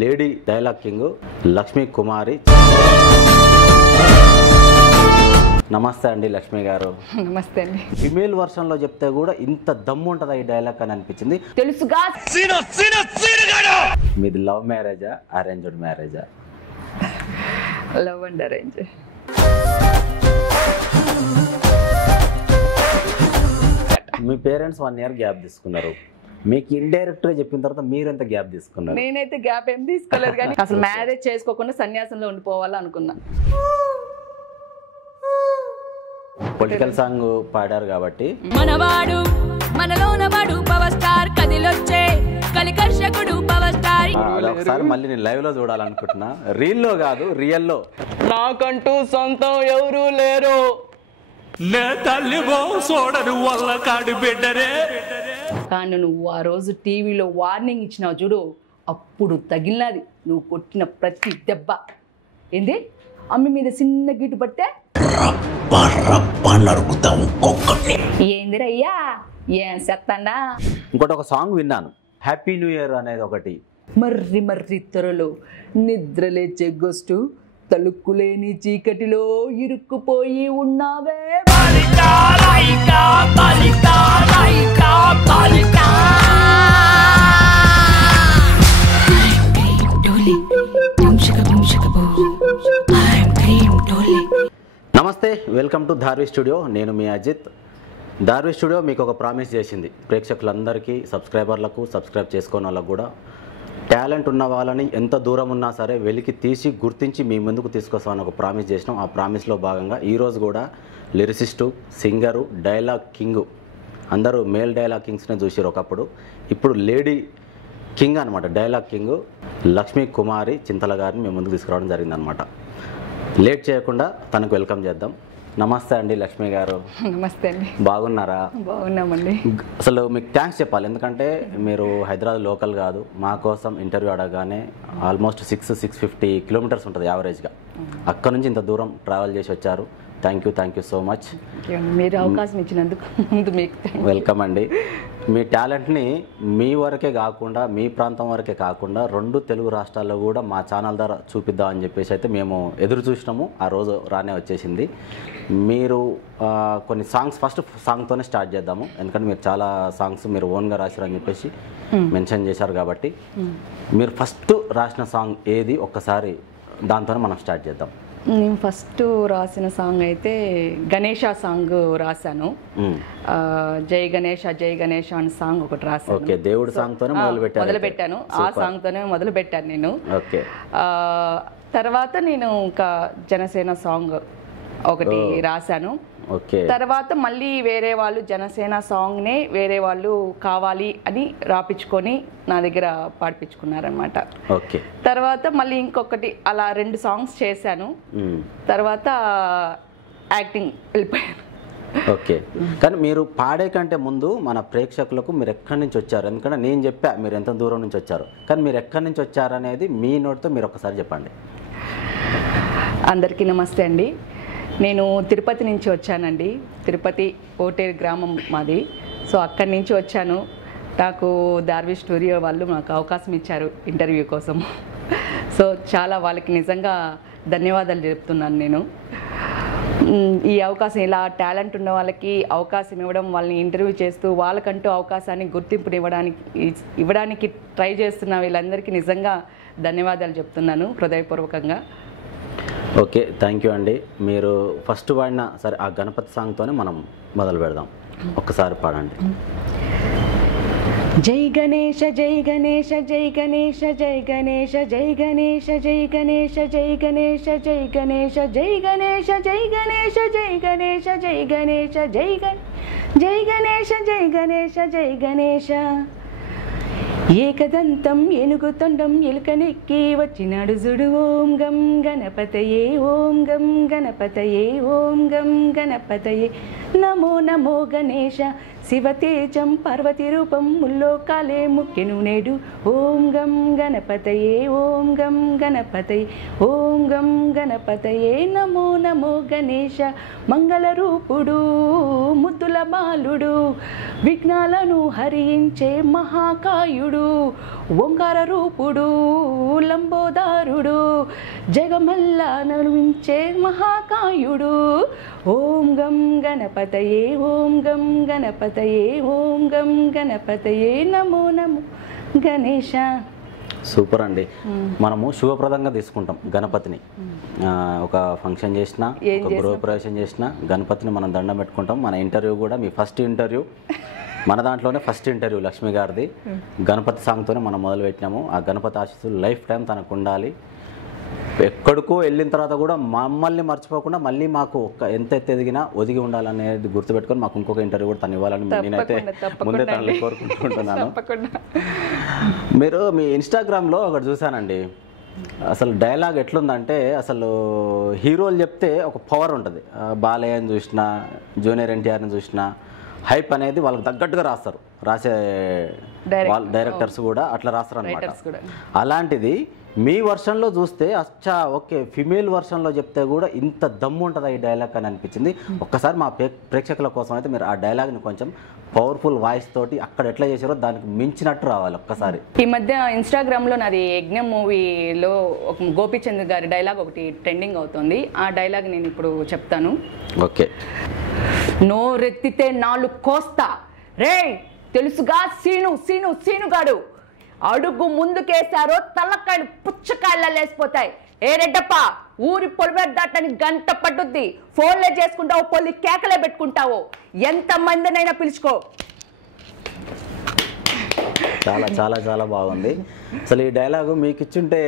Lady dialogue king Lakshmi కుమారి. నమస్తే అండి లక్ష్మి గారు. నమస్తే అండి. ఫిమేల్ వర్షన్ లో చెప్తే కూడా ఇంత దమ్ము ఉంటుందా ఈ డైలాగ్ అని అనిపించింది. తెలుసుగా. మీది లవ్ మ్యారేజా అరేంజ్డ్ మ్యారేజా? Love and arrange. Me parents 1 year gap తీసుకున్నారు. మీకు ఇండైరెక్ట్ గా చెప్పిన తర్వాత మీరు ఎంత గ్యాప్ తీసుకున్నారు? నేనైతే గ్యాప్ ఏం తీసుకోలేదు, కానీ అసలు మ్యారేజ్ చేసుకోకుండా సన్యాసంలో ఉండిపోవాలా అనుకున్నాను. పొలిటికల్ సాంగ్ పాడారు కాబట్టి మనవాడు మనలోనవాడు పవర్ స్టార్ కదిలొచ్చే కలికర్షకుడు పవర్ స్టార్. ఒకసారి మళ్ళీ నేను లైవ్ లో చూడాలనుకుంటున్నా. రీల్ లో కాదు, రియల్ లో. నాకంటూ సొంతం ఎవరు లేరు, కానీ నువ్వు ఆ రోజు టీవీలో వార్నింగ్ ఇచ్చినావు చూడు, అప్పుడు తగిలినది నువ్వు కొట్టిన ప్రతి దెబ్బ. ఏంది అమ్మి మీద చిన్న గిట్టు పడితే ఏందిరయ్యా ఏం సెత్తండా. ఇంకోటి ఒక సాంగ్ విన్నాను, హ్యాపీ న్యూ ఇయర్ అనేది ఒకటి. మర్రి మర్రి త్వరలో నిద్రలేచే గొస్టు తలుక్కులేని చీకటిలో ఇరుక్కుపోయి ఉన్నావే. నమస్తే, వెల్కమ్ టు ధార్వి స్టూడియో. నేను మీ అజిత్. ధార్వి స్టూడియో మీకు ఒక ప్రామిస్ చేసింది, ప్రేక్షకులందరికీ, సబ్స్క్రైబర్లకు, సబ్స్క్రైబ్ చేసుకున్న వాళ్ళకు కూడా టాలెంట్ ఉన్న వాళ్ళని ఎంత దూరం ఉన్నా సరే వెలికి తీసి గుర్తించి మీ ముందుకు తీసుకొస్తామని ఒక ప్రామిస్ చేసినాం. ఆ ప్రామిస్లో భాగంగా ఈరోజు కూడా లిరిసిస్టు, సింగరు, డైలాగ్ కింగ్, అందరూ మేల్ డైలాగ్ కింగ్స్నే చూసారు ఒకప్పుడు. ఇప్పుడు లేడీ కింగ్ అనమాట, డైలాగ్ కింగ్ లక్ష్మీ కుమారి చింతల గారిని మేము ముందుకు తీసుకురావడం జరిగిందనమాట. లేట్ చేయకుండా తనకు వెల్కమ్ చేద్దాం. నమస్తే అండి లక్ష్మి గారు. నమస్తే అండి. బాగున్నారా? బాగున్నామండి. అసలు మీకు థ్యాంక్స్ చెప్పాలి, ఎందుకంటే మీరు హైదరాబాద్ లోకల్ కాదు. మా కోసం ఇంటర్వ్యూ అడగానే ఆల్మోస్ట్ 650 కిలోమీటర్స్ ఉంటుంది యావరేజ్గా. అక్కడ నుంచి ఇంత దూరం ట్రావెల్ చేసి వచ్చారు. Thank you so much. మీరు అవకాశం ఇచ్చినందుకు ముందు మీకు వెల్కమ్ అండి. మీ టాలెంట్ని మీ వరకే కాకుండా, మీ ప్రాంతం వరకే కాకుండా 2 తెలుగు రాష్ట్రాల్లో కూడా మా ఛానల్ ద్వారా చూపిద్దామని చెప్పేసి అయితే మేము ఎదురు చూసినాము. ఆ రోజు రానే వచ్చేసింది. మీరు కొన్ని సాంగ్స్, ఫస్ట్ సాంగ్తోనే స్టార్ట్ చేద్దాము, ఎందుకంటే మీరు చాలా సాంగ్స్ మీరు ఓన్గా రాశారని చెప్పేసి మెన్షన్ చేశారు కాబట్టి మీరు ఫస్ట్ రాసిన సాంగ్ ఏది ఒక్కసారి దాంతోనే మనం స్టార్ట్ చేద్దాం. నేను ఫస్ట్ రాసిన సాంగ్ అయితే గణేష సాంగ్ రాశాను. జై గణేష జై గణేష అనే సాంగ్ ఒకటి రాశాను. ఓకే, దేవుడి సాంగ్తోనే మొదలుపెట్టాను. ఆ సాంగ్తోనే మొదలుపెట్టాను నేను. ఓకే, తర్వాత నేను ఇంకా జనసేన సాంగ్ ఒకటి రాశాను. ఓకే, తర్వాత మళ్ళీ వేరే వాళ్ళు జనసేన సాంగ్నే వేరే వాళ్ళు కావాలి అని రాపించుకొని నా దగ్గర పాడిపించుకున్నారనమాట. ఓకే, తర్వాత మళ్ళీ ఇంకొకటి అలా 2 సాంగ్స్ చేశాను. తర్వాత యాక్టింగ్ వెళ్ళిపోయాను. ఓకే, కానీ మీరు పాడే కంటే ముందు మన ప్రేక్షకులకు మీరు ఎక్కడి నుంచి వచ్చారు, ఎందుకంటే నేను చెప్పా మీరు ఎంత దూరం నుంచి వచ్చారు, కానీ మీరు ఎక్కడి నుంచి వచ్చారు అనేది మీ నోటితో మీరు ఒకసారి చెప్పండి. అందరికీ నమస్తే అండి. నేను తిరుపతి నుంచి వచ్చానండి. తిరుపతి ఓటేరు గ్రామం మాది. సో అక్కడి నుంచి వచ్చాను. నాకు ధార్వి స్టూడియో వాళ్ళు నాకు అవకాశం ఇచ్చారు ఇంటర్వ్యూ కోసం. సో చాలా వాళ్ళకి నిజంగా ధన్యవాదాలు చెప్తున్నాను నేను. ఈ అవకాశం, ఇలా టాలెంట్ ఉన్న వాళ్ళకి అవకాశం ఇవ్వడం, వాళ్ళని ఇంటర్వ్యూ చేస్తూ వాళ్ళకంటూ అవకాశాన్ని గుర్తింపుని ఇవ్వడానికి ట్రై చేస్తున్న వీళ్ళందరికీ నిజంగా ధన్యవాదాలు చెప్తున్నాను హృదయపూర్వకంగా. ఓకే, థ్యాంక్ యూ అండి. మీరు ఫస్ట్ పాడిన సరే ఆ గణపతి సాంగ్తోనే మనం మొదలు పెడదాం. ఒక్కసారి పాడండి. జై గణేశ జై గణేశ జై గణేశ జై గణేశ జై గణేశ జై గణేశ జై గణేశ జై గణేశ జై గణేశ జై గణేశ జై గణేశ జై గణేశ జై గణేశ జై గణేశ జై గణేశ. ఏకదంతం ఏనుగుతొండం ఎలుకనెక్కి వచ్చినాడు జుడు. ఓం గం గణపతయే ఓం గం గణపతయే ఓం గం గణపతయే నమో నమో గణేశ. శివతేజం పార్వతి రూపం ముల్లోకాలే ముఖ్యను నేడు. ఓం గం గణపతయే ఓం గం గణపతయే ఓం గం గణపతయే నమో నమో గణేశ. మంగళ రూపుడు ముద్దుల మా బాలుడు విఘ్నాలను హరించే మహాకాయుడు ఓంకార రూపుడు లంబోదారుడు జగమల్లా నరువించే మహాకాయుడు ఓం గం గణపతయే ఓం గం గణపతయే ఓం గం గణపతయే నమో నమో గణేశ. సూపర్ అండి. మనము శుభప్రదంగా తీసుకుంటాం గణపతిని. ఒక ఫంక్షన్ చేసినా, ఒక గృహప్రవేశం చేసినా గణపతిని మనం దండం పెట్టుకుంటాం. మన ఇంటర్వ్యూ కూడా, మీ ఫస్ట్ ఇంటర్వ్యూ మన దాంట్లోనే ఫస్ట్ ఇంటర్వ్యూ లక్ష్మి గారిది గణపతి సాంగ్తోనే మనం మొదలు పెట్టినాము. ఆ గణపతి ఆశీస్సులు లైఫ్ టైం తనకు ఉండాలి. ఎక్కడికో వెళ్ళిన తర్వాత కూడా మమ్మల్ని మర్చిపోకుండా మళ్ళీ మాకు ఎంత ఎదిగినా ఒదిగి ఉండాలనేది గుర్తుపెట్టుకొని మాకు ఇంకొక ఇంటర్వ్యూ కూడా తను ఇవ్వాలని నేనైతే ముందే తనని కోరుకుంటుంటున్నాను. మీరు మీ ఇన్స్టాగ్రామ్లో ఒకటి చూశానండి, అసలు డైలాగ్ ఎట్లుందంటే అసలు హీరోలు చెప్తే ఒక పవర్ ఉంటుంది. బాలయ్యని చూసినా, జూనియర్ ఎన్టీఆర్ని చూసినా హైప్ అనేది వాళ్ళకి తగ్గట్టుగా రాస్తారు. రాసే డైరెక్టర్స్ కూడా అట్లా రాస్తారు అనమాట. అలాంటిది మీ వర్షన్లో చూస్తే అచ్చా ఓకే ఫిమేల్ వర్షన్లో చెప్తే కూడా ఇంత దమ్ము ఉంటుందా ఈ డైలాగ్ అని అనిపించింది. ఒక్కసారి మా ప్రేక్షకుల కోసం అయితే మీరు ఆ డైలాగ్ని కొంచెం పవర్ఫుల్ వాయిస్ తోటి అక్కడ ఎట్లా చేశారో దానికి మించినట్టు రావాలి ఒక్కసారి. ఈ మధ్య ఇన్స్టాగ్రామ్లో నాది యజ్ఞం మూవీలో ఒక గోపీచంద్ గారి డైలాగ్ ఒకటి ట్రెండింగ్ అవుతుంది. ఆ డైలాగ్ నేను ఇప్పుడు చెప్తాను. ఓకే. నోరెత్తితే నాలుగు కోస్తా రే తెలుసుగా సీను సీను సీనుగాడు అడుగు ముందుకేసారో తల్లకాయలు పుచ్చకాయల లేసిపోతాయి. ఏ రెడ్డప్ప ఊరి పొలిమేర దాటని గంట పట్టుద్ది, ఫోన్లే చేసుకుంటావు, పొల్లి కేకలే పెట్టుకుంటావు, ఎంత మందినైనా పిలుచుకో. చాలా చాలా చాలా బాగుంది. అసలు ఈ డైలాగు మీకు ఇచ్చుంటే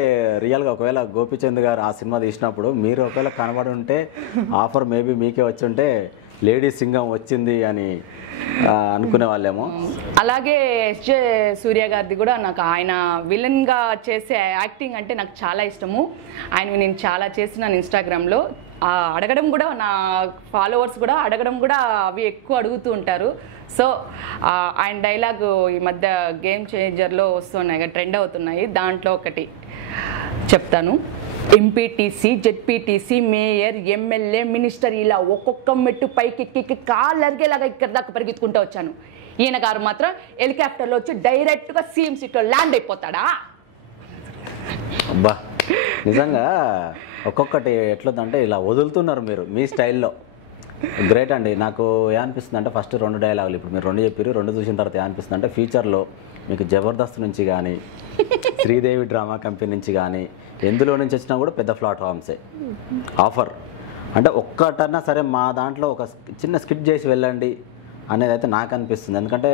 రియల్గా ఒకవేళ గోపీచంద్ గారు ఆ సినిమా తీసినప్పుడు మీరు ఒకవేళ కనబడి ఉంటే ఆఫర్ మేబీ మీకే వచ్చి ఉంటే లేడీ సింగం వచ్చింది అని అనుకునే వాళ్ళేమో. అలాగే ఎస్జే సూర్య గారిది కూడా నాకు ఆయన విలన్గా చేసే యాక్టింగ్ అంటే నాకు చాలా ఇష్టము. ఆయనవి నేను చాలా చేసినాను ఇన్స్టాగ్రామ్లో. అడగడం కూడా నా ఫాలోవర్స్ కూడా అడగడం కూడా అవి ఎక్కువ అడుగుతూ ఉంటారు. సో ఆయన డైలాగ్ ఈ మధ్య గేమ్ చేంజర్లో వస్తున్నాయి, ట్రెండ్ అవుతున్నాయి. దాంట్లో ఒకటి చెప్తాను. MPTC, ZPTC, mayor, MLA, minister ఇలా ఒక్కొక్క మెట్టు పైకి కాళ్ళు అరిగేలాగా ఇక్కడ దాకా పరిగెత్తుకుంటూ వచ్చాను. ఈయన గారు మాత్రం హెలికాప్టర్లో వచ్చి డైరెక్ట్గా సీఎం సీట్లో ల్యాండ్ అయిపోతాడా? అబ్బా నిజంగా ఒక్కొక్కటి ఎట్లుందంటే ఇలా వదులుతున్నారు మీరు మీ స్టైల్లో. గ్రేట్ అండి. నాకు ఏమనిపిస్తుంది అంటే ఫస్ట్ 2 డైలాగులు ఇప్పుడు మీరు 2 చెప్పారు. 2 చూసిన తర్వాత ఏమనిపిస్తుంది అంటే ఫ్యూచర్లో మీకు జబర్దస్త్ నుంచి కానీ, శ్రీదేవి డ్రామా కంపెనీ నుంచి కానీ, ఎందులో నుంచి వచ్చినా కూడా పెద్ద ప్లాట్ఫామ్సే ఆఫర్. అంటే ఒక్కటన్నా సరే మా దాంట్లో ఒక చిన్న స్కిప్ చేసి వెళ్ళండి అనేది అయితే నాకు అనిపిస్తుంది. ఎందుకంటే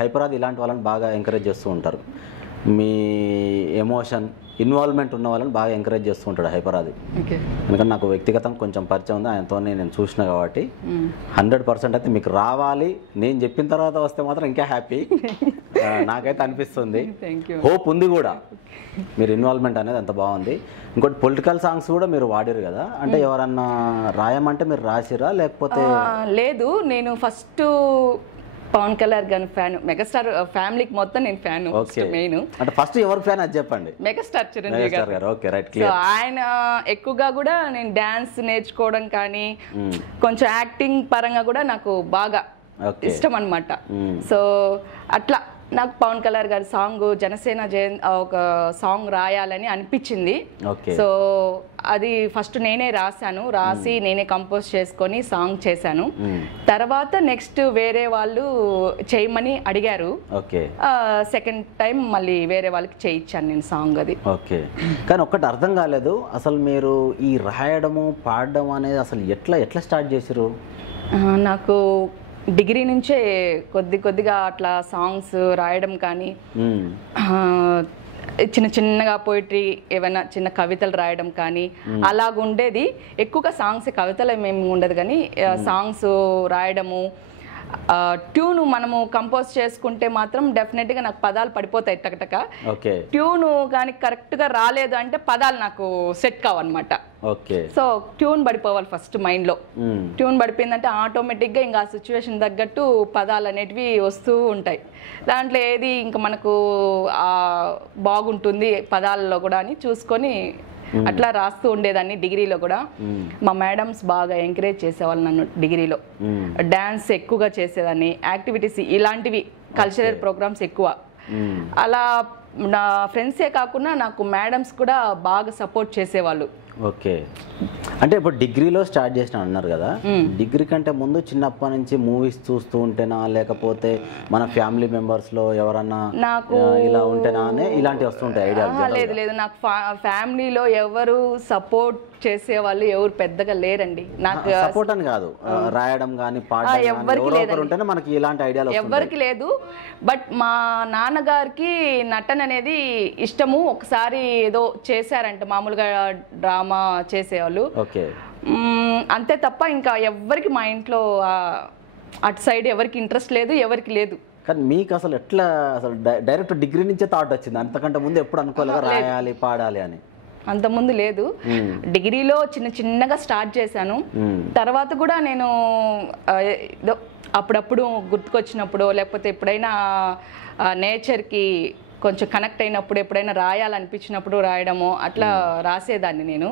హైపరాది ఇలాంటి వాళ్ళని బాగా ఎంకరేజ్ చేస్తూ ఉంటారు. మీ ఎమోషన్ ఇన్వాల్వ్మెంట్ ఉన్న వాళ్ళని బాగా ఎంకరేజ్ చేస్తూ ఉంటాడు హైపరాది. ఎందుకంటే నాకు వ్యక్తిగతంగా కొంచెం పరిచయం ఉంది, ఆయనతో నేను చూసిన కాబట్టి 100% అయితే మీకు రావాలి. నేను చెప్పిన తర్వాత వస్తే మాత్రం ఇంకా హ్యాపీ నాకైతే అనిపిస్తుంది. హోప్ ఉంది కూడా. మీరు ఇన్వాల్వ్మెంట్ అనేది అంత బాగుంది. ఇంకోటి పొలిటికల్ సాంగ్స్ కూడా మీరు వాడారు కదా, అంటే ఎవరన్నా రాయమంటే మీరు రాసిరా లేకపోతే? లేదు, నేను ఫస్ట్ పవన్ కళ్యాణ్ గారి ఫ్యాన్, మెగాస్టార్ ఫ్యామిలీకి మొత్తం నేను ఫ్యాన్. మెయిన్ అంటే ఫస్ట్ ఎవరు ఫ్యాన్ అది చెప్పండి. మెగాస్టార్ చిరంజీవి గారు. Okay right. సో ఆయన ఎక్కువగా కూడా నేను డాన్స్ నేర్చుకోవడం కానీ కొంచెం యాక్టింగ్ పరంగా కూడా నాకు బాగా ఇష్టం అన్నమాట. సో అట్లా నాకు పవన్ కళ్యాణ్ గారి సాంగ్ జనసేన ఒక సాంగ్ రాయాలని అనిపించింది. సో అది ఫస్ట్ నేనే రాసి నేనే కంపోజ్ చేసుకొని సాంగ్ చేశాను. తర్వాత నెక్స్ట్ వేరే వాళ్ళు చేయమని అడిగారు. సెకండ్ టైం మళ్ళీ వేరే వాళ్ళకి చేయించాను నేను సాంగ్. అది ఓకే. కానీ ఒక్కటి అర్థం కాలేదు, అసలు మీరు ఈ రాయడము పాడడం అనేది అసలు ఎట్లా స్టార్ట్ చేశారు? నాకు డిగ్రీ నుంచే కొద్దిగా అట్లా సాంగ్స్ రాయడం కానీ, చిన్నగా పోయిటరీ ఏమైనా చిన్న కవితలు రాయడం కానీ అలాగుండేది. ఎక్కువగా సాంగ్స్, కవితలు ఏమేమి ఉండదు కానీ సాంగ్స్ రాయడము. ట్యూను మనము కంపోజ్ చేసుకుంటే మాత్రం డెఫినెట్గా నాకు పదాలు పడిపోతాయి టకటక. ట్యూను కానీ కరెక్ట్గా రాలేదు అంటే పదాలు నాకు సెట్ కావన్నమాట. సో ట్యూన్ పడిపోవాలి ఫస్ట్ మైండ్లో. ట్యూన్ పడిపోయిందంటే ఆటోమేటిక్గా ఇంకా ఆ సిచ్యువేషన్ తగ్గట్టు పదాలు అనేటివి వస్తూ ఉంటాయి. దాంట్లో ఏది ఇంకా మనకు బాగుంటుంది పదాలలో కూడా అని చూసుకొని అట్లా రాస్తూ ఉండేదాన్ని డిగ్రీలో కూడా. మా మేడమ్స్ బాగా ఎంకరేజ్ చేసేవాళ్ళు నన్ను డిగ్రీలో. డ్యాన్స్ ఎక్కువగా చేసేదాన్ని, యాక్టివిటీస్ ఇలాంటివి కల్చరల్ ప్రోగ్రామ్స్ ఎక్కువ. అలా నా ఫ్రెండ్సే కాకుండా నాకు మేడమ్స్ కూడా బాగా సపోర్ట్ చేసేవాళ్ళు. ఓకే, అంటే ఇప్పుడు డిగ్రీలో స్టార్ట్ చేసిన అన్నారు కదా, డిగ్రీ కంటే ముందు చిన్నప్పటి నుంచి మూవీస్ చూస్తూ ఉంటేనా లేకపోతే మన ఫ్యామిలీ మెంబర్స్ లో ఎవరన్నా నాకు ఇలా ఉంటేనా అనే ఇలాంటివి వస్తుంటాయి ఐడియా? లేదు లేదు, నాకు ఫ్యామిలీలో ఎవరు సపోర్ట్ చేసేవాళ్ళు ఎవరు పెద్దగా లేరండి. నాకు సపోర్ట్ అని కాదు, రాయడం కానీ పాడడం ఉంటేనే మనకి ఇలాంటి ఐడియాలు ఎవరికి లేదు. బట్ మా నాన్నగారికి నటన అనేది ఇష్టము. ఒకసారి ఏదో చేశారంట, మామూలుగా డ్రామా చేసేవాళ్ళు, అంతే తప్ప ఇంకా ఎవరికి మా ఇంట్లో అటు సైడ్ ఎవరికి ఇంట్రెస్ట్ లేదు, ఎవరికి లేదు. కానీ మీకు అసలు ఎట్లా అసలు డైరెక్ట్ డిగ్రీ నుంచే థాట్ వచ్చింది? అంతకంటే ముందు ఎప్పుడు అనుకోలేదా రాయాలి పాడాలి అని? అంతకుముందు లేదు, డిగ్రీలో చిన్నగా స్టార్ట్ చేశాను. తర్వాత కూడా నేను అప్పుడప్పుడు గుర్తుకొచ్చినప్పుడు లేకపోతే ఎప్పుడైనా నేచర్కి కొంచెం కనెక్ట్ అయినప్పుడు ఎప్పుడైనా రాయాలనిపించినప్పుడు రాయడము అట్లా రాసేదాన్ని నేను.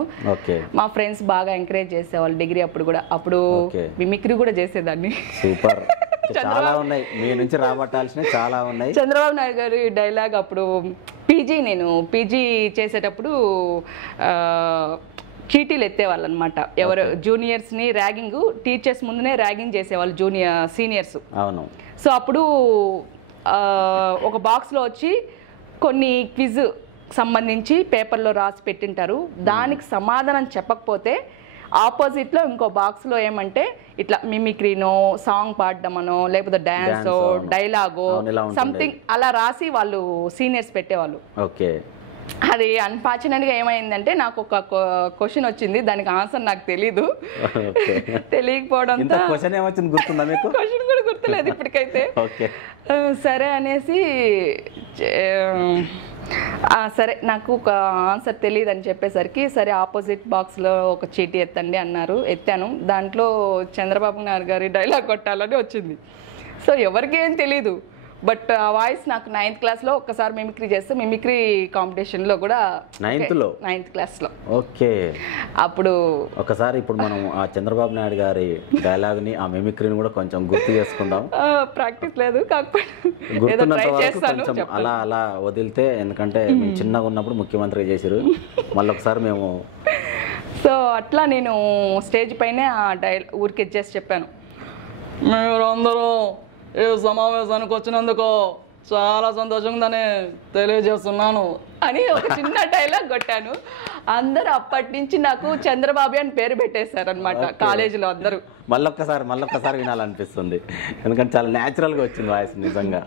మా ఫ్రెండ్స్ బాగా ఎంకరేజ్ చేసేవాళ్ళు డిగ్రీ అప్పుడు కూడా. అప్పుడు మిమిక్రీ కూడా చేసేదాన్ని. సూపర్, చాలా ఉన్నాయి మీ నుంచి రాబట్టాల్సినవి, చాలా ఉన్నాయి. చంద్రబాబు నాయుడు గారి డైలాగ్ అప్పుడు నేను పీజీ చేసేటప్పుడు చీటీలు ఎత్తేవాళ్ళు అనమాట. ఎవరు జూనియర్స్ని ర్యాగింగ్, టీచర్స్ ముందునే ర్యాగింగ్ చేసేవాళ్ళు సీనియర్స్. అవును. సో అప్పుడు ఒక బాక్స్లో వచ్చి కొన్ని క్విజ్ సంబంధించి పేపర్లో రాసి పెట్టింటారు. దానికి సమాధానం చెప్పకపోతే ఆపోజిట్లో ఇంకో బాక్స్లో ఏమంటే ఇట్లా మిమిక్రీనో, సాంగ్ పాడడమనో, లేకపోతే డాన్సో, డైలాగో సంథింగ్ అలా రాసి వాళ్ళు సీనియర్స్ పెట్టేవాళ్ళు. ఓకే. అది అన్ఫార్చునేట్గా ఏమైందంటే నాకు ఒక క్వశ్చన్ వచ్చింది, దానికి ఆన్సర్ నాకు తెలీదు. తెలియకపోవడంతో క్వశ్చన్ కూడా గుర్తులేదు ఇప్పటికైతే. సరే అనేసి సరే నాకు ఒక ఆన్సర్ తెలియదు అని చెప్పేసరికి సరే ఆపోజిట్ బాక్స్లో ఒక చీటీ ఎత్తండి అన్నారు. ఎత్తాను. దాంట్లో చంద్రబాబు నాయుడు గారి డైలాగ్ కొట్టాలని వచ్చింది. సో ఎవరికి ఏం తెలీదు, బట్ ఆ వాయిస్ నాకు 9th క్లాస్లో ఒక్కసారి మిమిక్రీ చేస్తే మిమిక్రీ కాంపిటీషన్లో కూడా 9th క్లాస్లో. ఓకే. అప్పుడు ఒకసారి ఇప్పుడు మనం ఆ చంద్రబాబు నాయుడు గారి డైలాగ్ని, ఆ మిమిక్రీని కూడా కొంచెం గుర్తు చేసుకుందాం. ప్రాక్టీస్ లేదు, కాకపోతే అలా అలా వదిలితే, ఎందుకంటే మేము చిన్నగా ఉన్నప్పుడు ముఖ్యమంత్రిగా చేశారు, మళ్ళీ ఒకసారి మేము. సో అట్లా నేను స్టేజ్ పైనే ఆ ఊరికి చేసి చెప్పాను, మీరు అందరూ ఈ సమావేశానికి వచ్చినందుకు చాలా సంతోషంగానే తెలియజేస్తున్నాను అని ఒక చిన్న డైలాగ్ కొట్టాను. అందరూ అప్పటి నుంచి నాకు చంద్రబాబు అని పేరు పెట్టేశారు అనమాట కాలేజీలో అందరూ. మళ్ళొక్కసారి వినాలనిపిస్తుంది, ఎందుకంటే చాలా న్యాచురల్గా వచ్చింది వాయిస్ నిజంగా.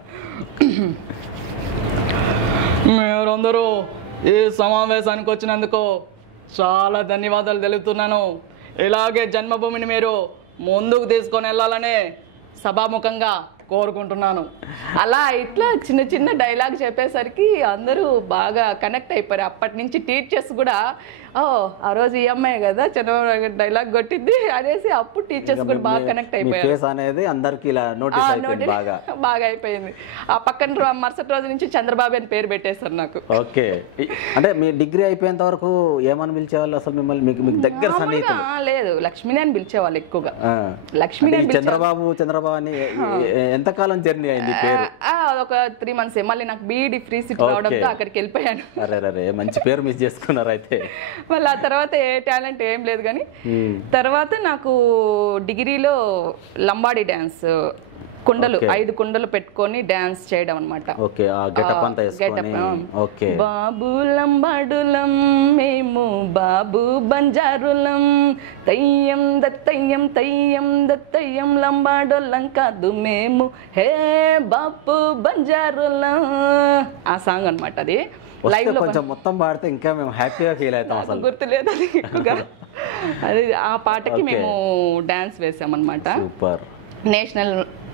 మీరందరూ ఈ సమావేశానికి వచ్చినందుకు చాలా ధన్యవాదాలు తెలుపుతున్నాను. ఇలాగే జన్మభూమిని మీరు ముందుకు తీసుకొని వెళ్ళాలని సభాముఖంగా కోరుకుంటున్నాను. అలా ఇట్లా చిన్న డైలాగ్ చెప్పేసరికి అందరూ బాగా కనెక్ట్ అయిపోయారు. అప్పటి నుంచి టీచర్స్ కూడా ఆ రోజు ఈ అమ్మాయి కదా చంద్రబాబు డైలాగ్ కొట్టింది అనేసి అప్పుడు టీచర్స్ కూడా బాగా కనెక్ట్ అయిపోయారు. అనేది అందరికి ఇలా బాగా అయిపోయింది. ఆ పక్కన మరుసటి రోజు నుంచి చంద్రబాబు అని పేరు పెట్టేశారు నాకు. ఓకే. అంటే మీ డిగ్రీ అయిపోయేంత వరకు ఏమని పిలిచేవాళ్ళు అసలు మిమ్మల్ని? మీకు దగ్గర సన్నిహితులు? లేదు, లక్ష్మిని అని పిలిచేవాళ్ళు ఎక్కువగా. లక్ష్మిని. చంద్రబాబు అని ఎంతకాలం జర్నీ అయింది పేరు? ఒక 3 months. మళ్ళీ నాకు బీఈడి ఫ్రీ సీట్ రావడంతో అక్కడికి వెళ్ళిపోయాను. అరే మంచి పేరు మిస్ చేసుకున్నారు అయితే. మళ్ళీ ఆ తర్వాత ఏ టాలెంట్ ఏం లేదు, కానీ తర్వాత నాకు డిగ్రీలో లంబాడీ డ్యాన్స్, కుండలు 5 కుండలు పెట్టుకొని డాన్స్ చేయడం అనమాట. బాబు లంబాడులం మేము బాబు బంజారులం, తయ్యం దత్తయ్యం తయ్యం దత్తయ్యం లంబాడోళ్ళం కాదు మేము, హే బాబు బంజారులం. ఆ సాంగ్ అనమాట. అది లైవ్ లో కొంచెం మొత్తం పాడితే ఇంకా మేము హ్యాపీగా ఫీల్ అవుతాం. అసలు గుర్తులేదు అది ఎక్కువగా. అది ఆ పాటకి మేము డాన్స్ వేసామన్నమాట. సూపర్. నేషనల్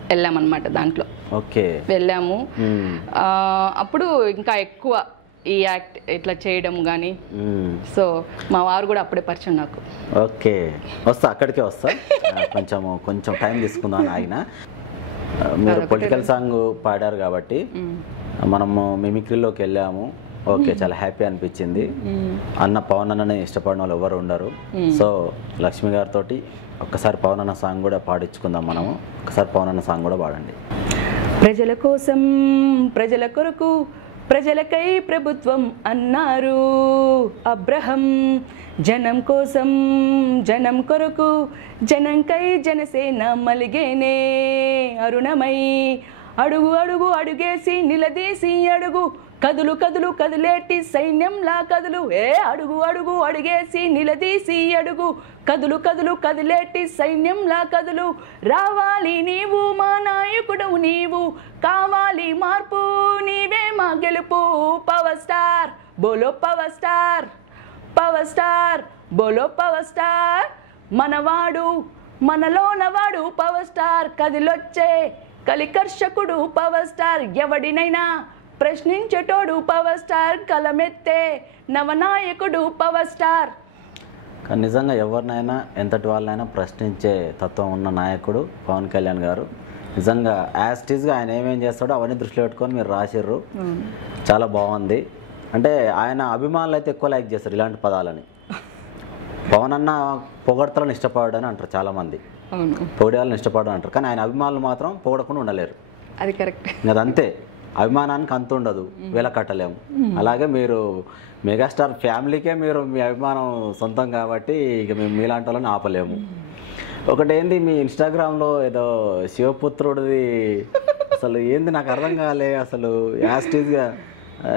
వెళ్ళామన్నమాట దాంట్లో. ఓకే. వెళ్ళాము. అప్పుడు ఇంకా ఎక్కువ ఈ యాక్ట్ ఇట్లా చేయడం కానీ. సో మా వారు కూడా అప్పుడే పరిచయం నాకు. ఓకే, అక్కడికే వస్తా. కొంచెం టైం తీసుకుందాం ఆయన. మీరు పొలిటికల్ సాంగ్ పాడారు కాబట్టి మనము మిమిక్రీలోకి వెళ్ళాము. ఓకే, చాలా హ్యాపీ అనిపించింది. అన్న పవన్ అన్నని ఇష్టపడిన వాళ్ళు ఎవరు ఉండరు. సో లక్ష్మి గారితో ఒక్కసారి పవన్ అన్న సాంగ్ కూడా పాడించుకుందాం మనము. ఒకసారి పవన్ అన్న సాంగ్ కూడా పాడండి. ప్రజల కోసం ప్రజల కొరకు ప్రజలకై ప్రభుత్వం అన్నారు అబ్రహం, జనం కోసం జనం కొరకు జనంకై జనసేన మలిగేనే అరుణమై, అడుగు అడుగు అడుగేసి నిలదీసి అడుగు కదులు కదులు కదిలేటి సైన్యంలా కదులు, అడుగు అడుగు అడుగేసి నిలదీసి అడుగు కదులు కదులు కదిలేటి సైన్యంలా కదులు, రావాలి నీవు మా నాయకుడవు నీవు, కావాలి మార్పు నీవే మా గెలుపు, పవర్ స్టార్ బోలో పవర్ స్టార్, పవర్ స్టార్ బోలో పవర్ స్టార్, మనవాడు మనలోనవాడు పవర్ స్టార్, కదిలొచ్చే కలికర్షకుడు పవర్ స్టార్, ఎవడినైనా ప్రశ్నించేటోడు పవర్ స్టార్, కలమెత్తే నవనాయకుడు పవర్ స్టార్. కానీ నిజంగా ఎవరినైనా ఎంతటి వాళ్ళనైనా ప్రశ్నించే తత్వం ఉన్న నాయకుడు పవన్ కళ్యాణ్ గారు. నిజంగా యాజ్ ఇట్ ఈస్గా ఆయన ఏమేం చేస్తాడో అవన్నీ దృష్టిలో పెట్టుకొని మీరు రాసిర్రు, చాలా బాగుంది. అంటే ఆయన అభిమానులు అయితే ఎక్కువ లైక్ చేస్తారు ఇలాంటి పదాలని. పవన్ అన్న పొగడతలను ఇష్టపడని అంటారు చాలామంది, పొగిడేవాళ్ళని ఇష్టపడని అంటారు, కానీ ఆయన అభిమానులు మాత్రం పొగడకుండా ఉండలేరు. అది కరెక్ట్. అదంతే, అభిమానానికి అంత ఉండదు, వేల కట్టలేము. అలాగే మీరు మెగాస్టార్ ఫ్యామిలీకే మీరు మీ అభిమానం సొంతం కాబట్టి ఇక మేము మీలాంటి వాళ్ళని ఆపలేము. ఒకటేంది మీ ఇన్స్టాగ్రామ్లో ఏదో శివపుత్రుడిది, అసలు ఏంది నాకు అర్థం కాలే. అసలు యాస్టీజ్గా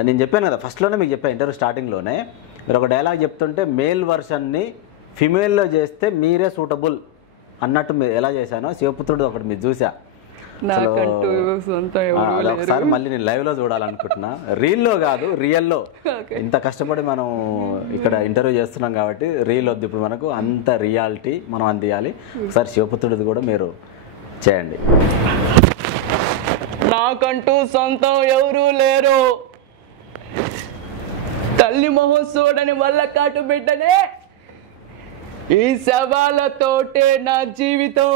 నేను చెప్పాను కదా ఫస్ట్లోనే మీకు చెప్పాను ఇంటర్వ్యూ స్టార్టింగ్లోనే, మీరు ఒక డైలాగ్ చెప్తుంటే మేల్ వర్షన్ని ఫిమేల్లో చేస్తే మీరే సూటబుల్ అన్నట్టు మీరు ఎలా చేశానో శివపుత్రుడు ఒకటి మీరు చూసా. ఒకసారి మళ్ళీ నేను లైవ్లో చూడాలనుకుంటున్నా, రీల్లో కాదు రియల్లో. ఇంత కష్టపడి మనం ఇక్కడ ఇంటర్వ్యూ చేస్తున్నాం కాబట్టి రీల్ వద్దు ఇప్పుడు మనకు, అంత రియాలిటీ మనం అందియాలి. ఒకసారి శివపుత్రుడిది కూడా మీరు చేయండి. నాకంటూ సొంతం ఎవరూ లేరు, తల్లి మహోత్సవుడని వల్ల కాటు బిడ్డనే, ఈ సవాళ్ళతోటే నా జీవితం,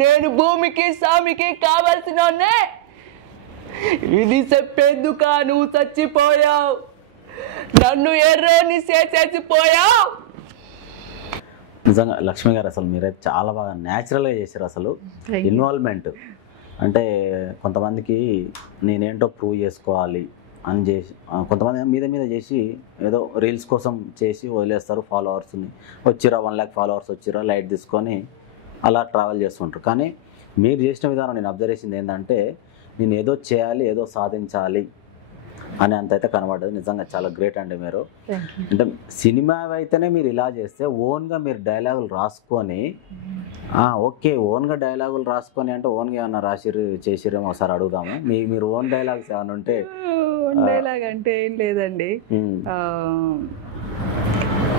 నేను భూమికి స్వామికి కావలసిన ఇది చెప్పేందుక నువ్వు చచ్చిపోయావు, నన్ను ఎర్రోని చేసేసిపోయావు. నిజంగా లక్ష్మి గారు అసలు మీరైతే చాలా బాగా న్యాచురల్గా చేశారు. అసలు ఇన్వాల్వ్మెంట్ అంటే కొంతమందికి నేనేంటో ప్రూవ్ చేసుకోవాలి అని చేసి, కొంతమంది మీద చేసి ఏదో రీల్స్ కోసం చేసి వదిలేస్తారు ఫాలోవర్స్ని. వచ్చిరా 1 lakh ఫాలోవర్స్ వచ్చిరా లైట్ తీసుకొని అలా ట్రావెల్ చేస్తుంటారు. కానీ మీరు చేసిన విధానం నేను అబ్జర్వ్ చేసింది ఏంటంటే, నేను ఏదో చేయాలి ఏదో సాధించాలి అని అంత అయితే కనబడ్డది. నిజంగా చాలా గ్రేట్ అండి మీరు. అంటే సినిమా అయితేనే మీరు ఇలా చేస్తే ఓన్గా మీరు డైలాగులు రాసుకొని, ఓకే ఓన్గా డైలాగులు రాసుకొని అంటే ఓన్గా ఏమన్నా రాసిరు చేసిరేమో ఒకసారి అడుగుదాము. మీరు ఓన్ డైలాగ్స్ ఏమైనా ఉంటే. డైలాగ్ అంటే ఏం లేదండి,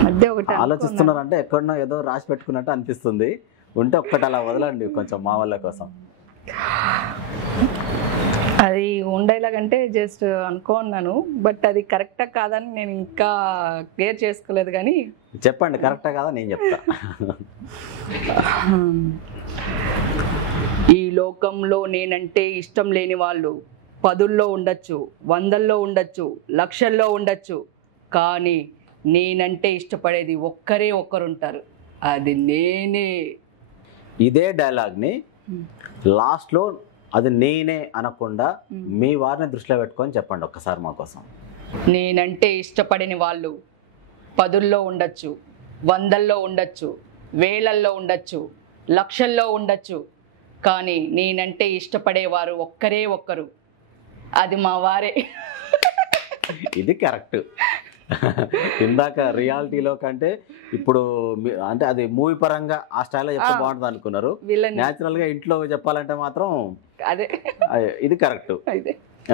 మధ్య ఒకటి ఆలోచిస్తున్నారంటే ఎక్కడనో ఏదో రాసి పెట్టుకున్నట్టు అనిపిస్తుంది. ఉంటే ఒక్కటి అలా వదలండి కొంచెం మా వాళ్ళ కోసం. అది ఓన్ డైలాగ్ అంటే జస్ట్ అనుకున్నాను, బట్ అది కరెక్టా కాదని నేను ఇంకా క్లియర్ చేసుకోలేదు. కానీ చెప్పండి కరెక్టా కాదా నేను చెప్తా. ఈ లోకంలో నేనంటే ఇష్టం లేని వాళ్ళు 10ల్లో ఉండొచ్చు, 100ల్లో ఉండొచ్చు, లక్షల్లో ఉండొచ్చు, కానీ నేనంటే ఇష్టపడేది ఒక్కరే ఒక్కరుంటారు, అది నేనే. ఇదే డైలాగ్ని లాస్ట్లో అది నేనే అనకుండా మీ వారిని దృష్టిలో పెట్టుకొని చెప్పండి ఒక్కసారి మా కోసం. నేనంటే ఇష్టపడని వాళ్ళు 10ల్లో ఉండొచ్చు, 100ల్లో ఉండొచ్చు, వేలల్లో ఉండొచ్చు, లక్షల్లో ఉండొచ్చు, కానీ నేనంటే ఇష్టపడేవారు ఒక్కరే ఒక్కరు, అది మా వారే. ఇది కరెక్ట్. ఇందాక రియాలిటీలో కంటే ఇప్పుడు అంటే అది మూవీ పరంగా ఆ స్టైల్లో చెప్తే బాగుంటుంది అనుకున్నారు. న్యాచురల్గా ఇంట్లో చెప్పాలంటే మాత్రం అదే ఇది కరెక్ట్.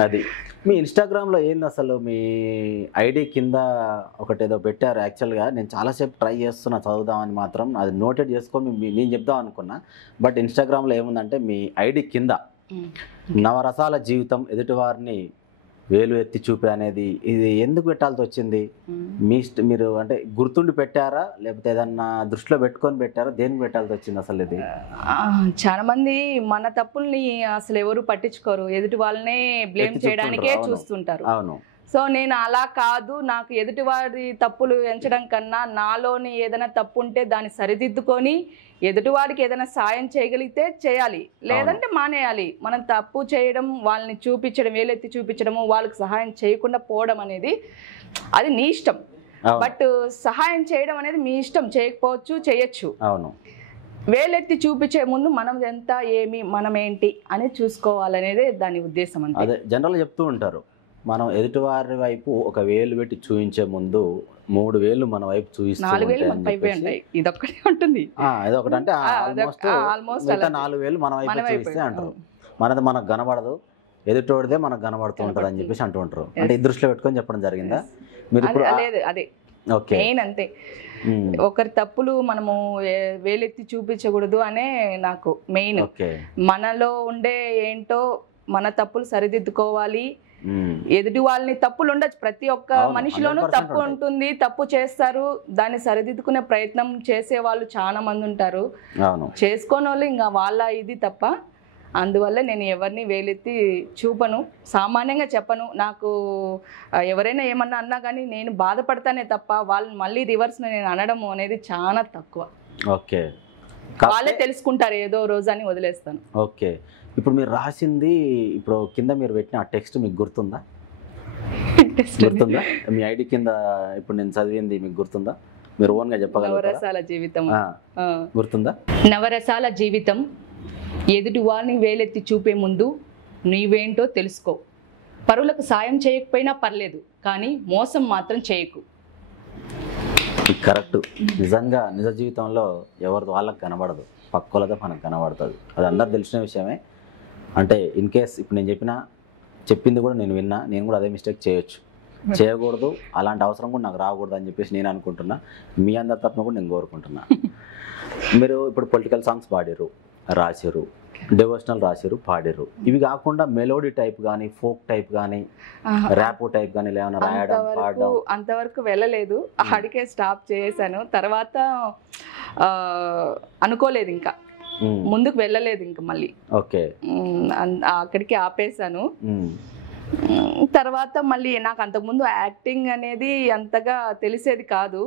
అది మీ ఇన్స్టాగ్రామ్లో ఏంది అసలు మీ ఐడి కింద ఒకటి ఏదో పెట్టారు. యాక్చువల్గా నేను చాలాసేపు ట్రై చేస్తున్నా చదువుదామని, మాత్రం అది నోటెడ్ చేసుకొని నేను చెప్దాం అనుకున్నా. బట్ ఇన్స్టాగ్రామ్లో ఏముందంటే మీ ఐడి కింద నవరసాల జీవితం ఎదుటివారిని వేలు ఎత్తి చూపే అనేది, ఇది ఎందుకు పెట్టాల్సి వచ్చింది? మీరు అంటే గుర్తుండి పెట్టారా లేకపోతే ఏదన్నా దృష్టిలో పెట్టుకొని పెట్టారా? దేనికి పెట్టాల్సి వచ్చింది అసలు? ఇది చాలా మంది మన తప్పుల్ని అసలు ఎవరు పట్టించుకోరు, ఎదుటి వాళ్ళనే బ్లేమ్ చేయడానికే చూస్తుంటారు. అవును. సో నేను అలా కాదు, నాకు ఎదుటివారి తప్పులు ఎంచడం కన్నా నాలోని ఏదైనా తప్పు ఉంటే దాన్ని సరిదిద్దుకొని ఎదుటివారికి ఏదైనా సాయం చేయగలిగితే చేయాలి, లేదంటే మానేయాలి. మనం తప్పు చేయడం, వాళ్ళని చూపించడం, వేలెత్తి చూపించడము, వాళ్ళకి సహాయం చేయకుండా పోవడం అనేది అది నీ ఇష్టం. బట్ సహాయం చేయడం అనేది మీ ఇష్టం, చేయకపోవచ్చు, చేయొచ్చు. అవును. వేలెత్తి చూపించే ముందు మనం ఎంత, ఏమి, మనం ఏంటి అని చూసుకోవాలనేదే దాని ఉద్దేశం. అంతే. అదే జనరల్గా చెప్తూ ఉంటారు, మనం ఎదుటివారి వైపు ఒక వేలు పెట్టి చూపించే ముందు 3 వేలు మన వైపు 4 వేలు మన పైపే ఉంటాయి, ఇదొక్కటే ఉంటుంది. ఇదొకటి అంటే ఆల్మోస్ట్ 4 వేలు మన వైపు చూపిస్తే అంటారు. మనది మనకు కనబడదు, ఎదుటోడిదే మనకు కనబడుతూ ఉంటుంది అని చెప్పేసి అంటూ ఉంటారు. అంటే ఈ దృష్టిలో పెట్టుకొని చెప్పడం జరిగిందా మీరు ఇప్పుడు? లేదు, అదే మెయిన్. అంతే, ఒకరి తప్పులు మనము వేలెత్తి చూపించకూడదు అనే నాకు మెయిన్. మనలో ఉండే ఏంటో మన తప్పులు సరిదిద్దుకోవాలి. ఎదుటి వాళ్ళని తప్పులు ఉండొచ్చు, ప్రతి ఒక్క మనిషిలోనూ తప్పు ఉంటుంది, తప్పు చేస్తారు, దాన్ని సరిదిద్దుకునే ప్రయత్నం చేసే వాళ్ళు చాలా మంది ఉంటారు. చేసుకోని వాళ్ళు ఇంకా వాళ్ళ ఇది తప్ప. అందువల్ల నేను ఎవరిని వేలెత్తి చూపను, సామాన్యంగా చెప్పను. నాకు ఎవరైనా ఏమన్నా అన్నా కానీ నేను బాధపడతానే తప్ప వాళ్ళు మళ్ళీ రివర్స్ నేను అనడం అనేది చాలా తక్కువ. ఓకే, వాళ్ళే తెలుసుకుంటారు ఏదో రోజు అని వదిలేస్తాను. ఓకే, ఇప్పుడు మీరు రాసింది, ఇప్పుడు కింద మీరు పెట్టిన ఆ టెక్స్ట్ మీకు గుర్తుందా? గుర్తుందా? మీ ఐడి కింద ఇప్పుడు నేను చదివింది మీకు గుర్తుందా? మీరు ఓన్గా చెప్పగలరా? నవరసాల జీవితం గుర్తుందా? నవరసాల జీవితం, ఎదుటి వారిని వేలెత్తి చూపే ముందు నీవేంటో తెలుసుకో. పరులకు సాయం చేయకపోయినా పర్లేదు, కానీ మోసం మాత్రం చేయకు. కరెక్ట్. నిజంగా నిజ జీవితంలో ఎవరిది వాళ్ళకి కనబడదు, పక్కలతో మనకు కనబడుతుంది. అది అందరు తెలిసిన విషయమే. అంటే ఇన్ కేస్ ఇప్పుడు నేను చెప్పింది కూడా నేను విన్నా, నేను కూడా అదే మిస్టేక్ చేయకూడదు, అలాంటి అవసరం కూడా నాకు రాకూడదు అని చెప్పేసి నేను అనుకుంటున్నా. మీ అందరి తరఫున కూడా నేను కోరుకుంటున్నా. మీరు ఇప్పుడు పొలిటికల్ సాంగ్స్ పాడారు, రాసిరు, డివోషనల్ రాసిరు, పాడిరు. ఇవి కాకుండా మెలోడీ టైప్ కానీ, ఫోక్ టైప్ కానీ, ర్యాప్ టైప్ కానీ ఏమైనా రాయడం, పాడడం? అంతవరకు వెళ్ళలేదు, ఆడికే స్టాప్ చేశాను. తర్వాత అనుకోలేదు, ఇంకా ముందుకు వెళ్ళలేదు ఇంకా మళ్ళీ. ఓకే, అక్కడికి ఆపేశాను. తర్వాత మళ్ళీ నాకు అంతకుముందు యాక్టింగ్ అనేది అంతగా తెలిసేది కాదు.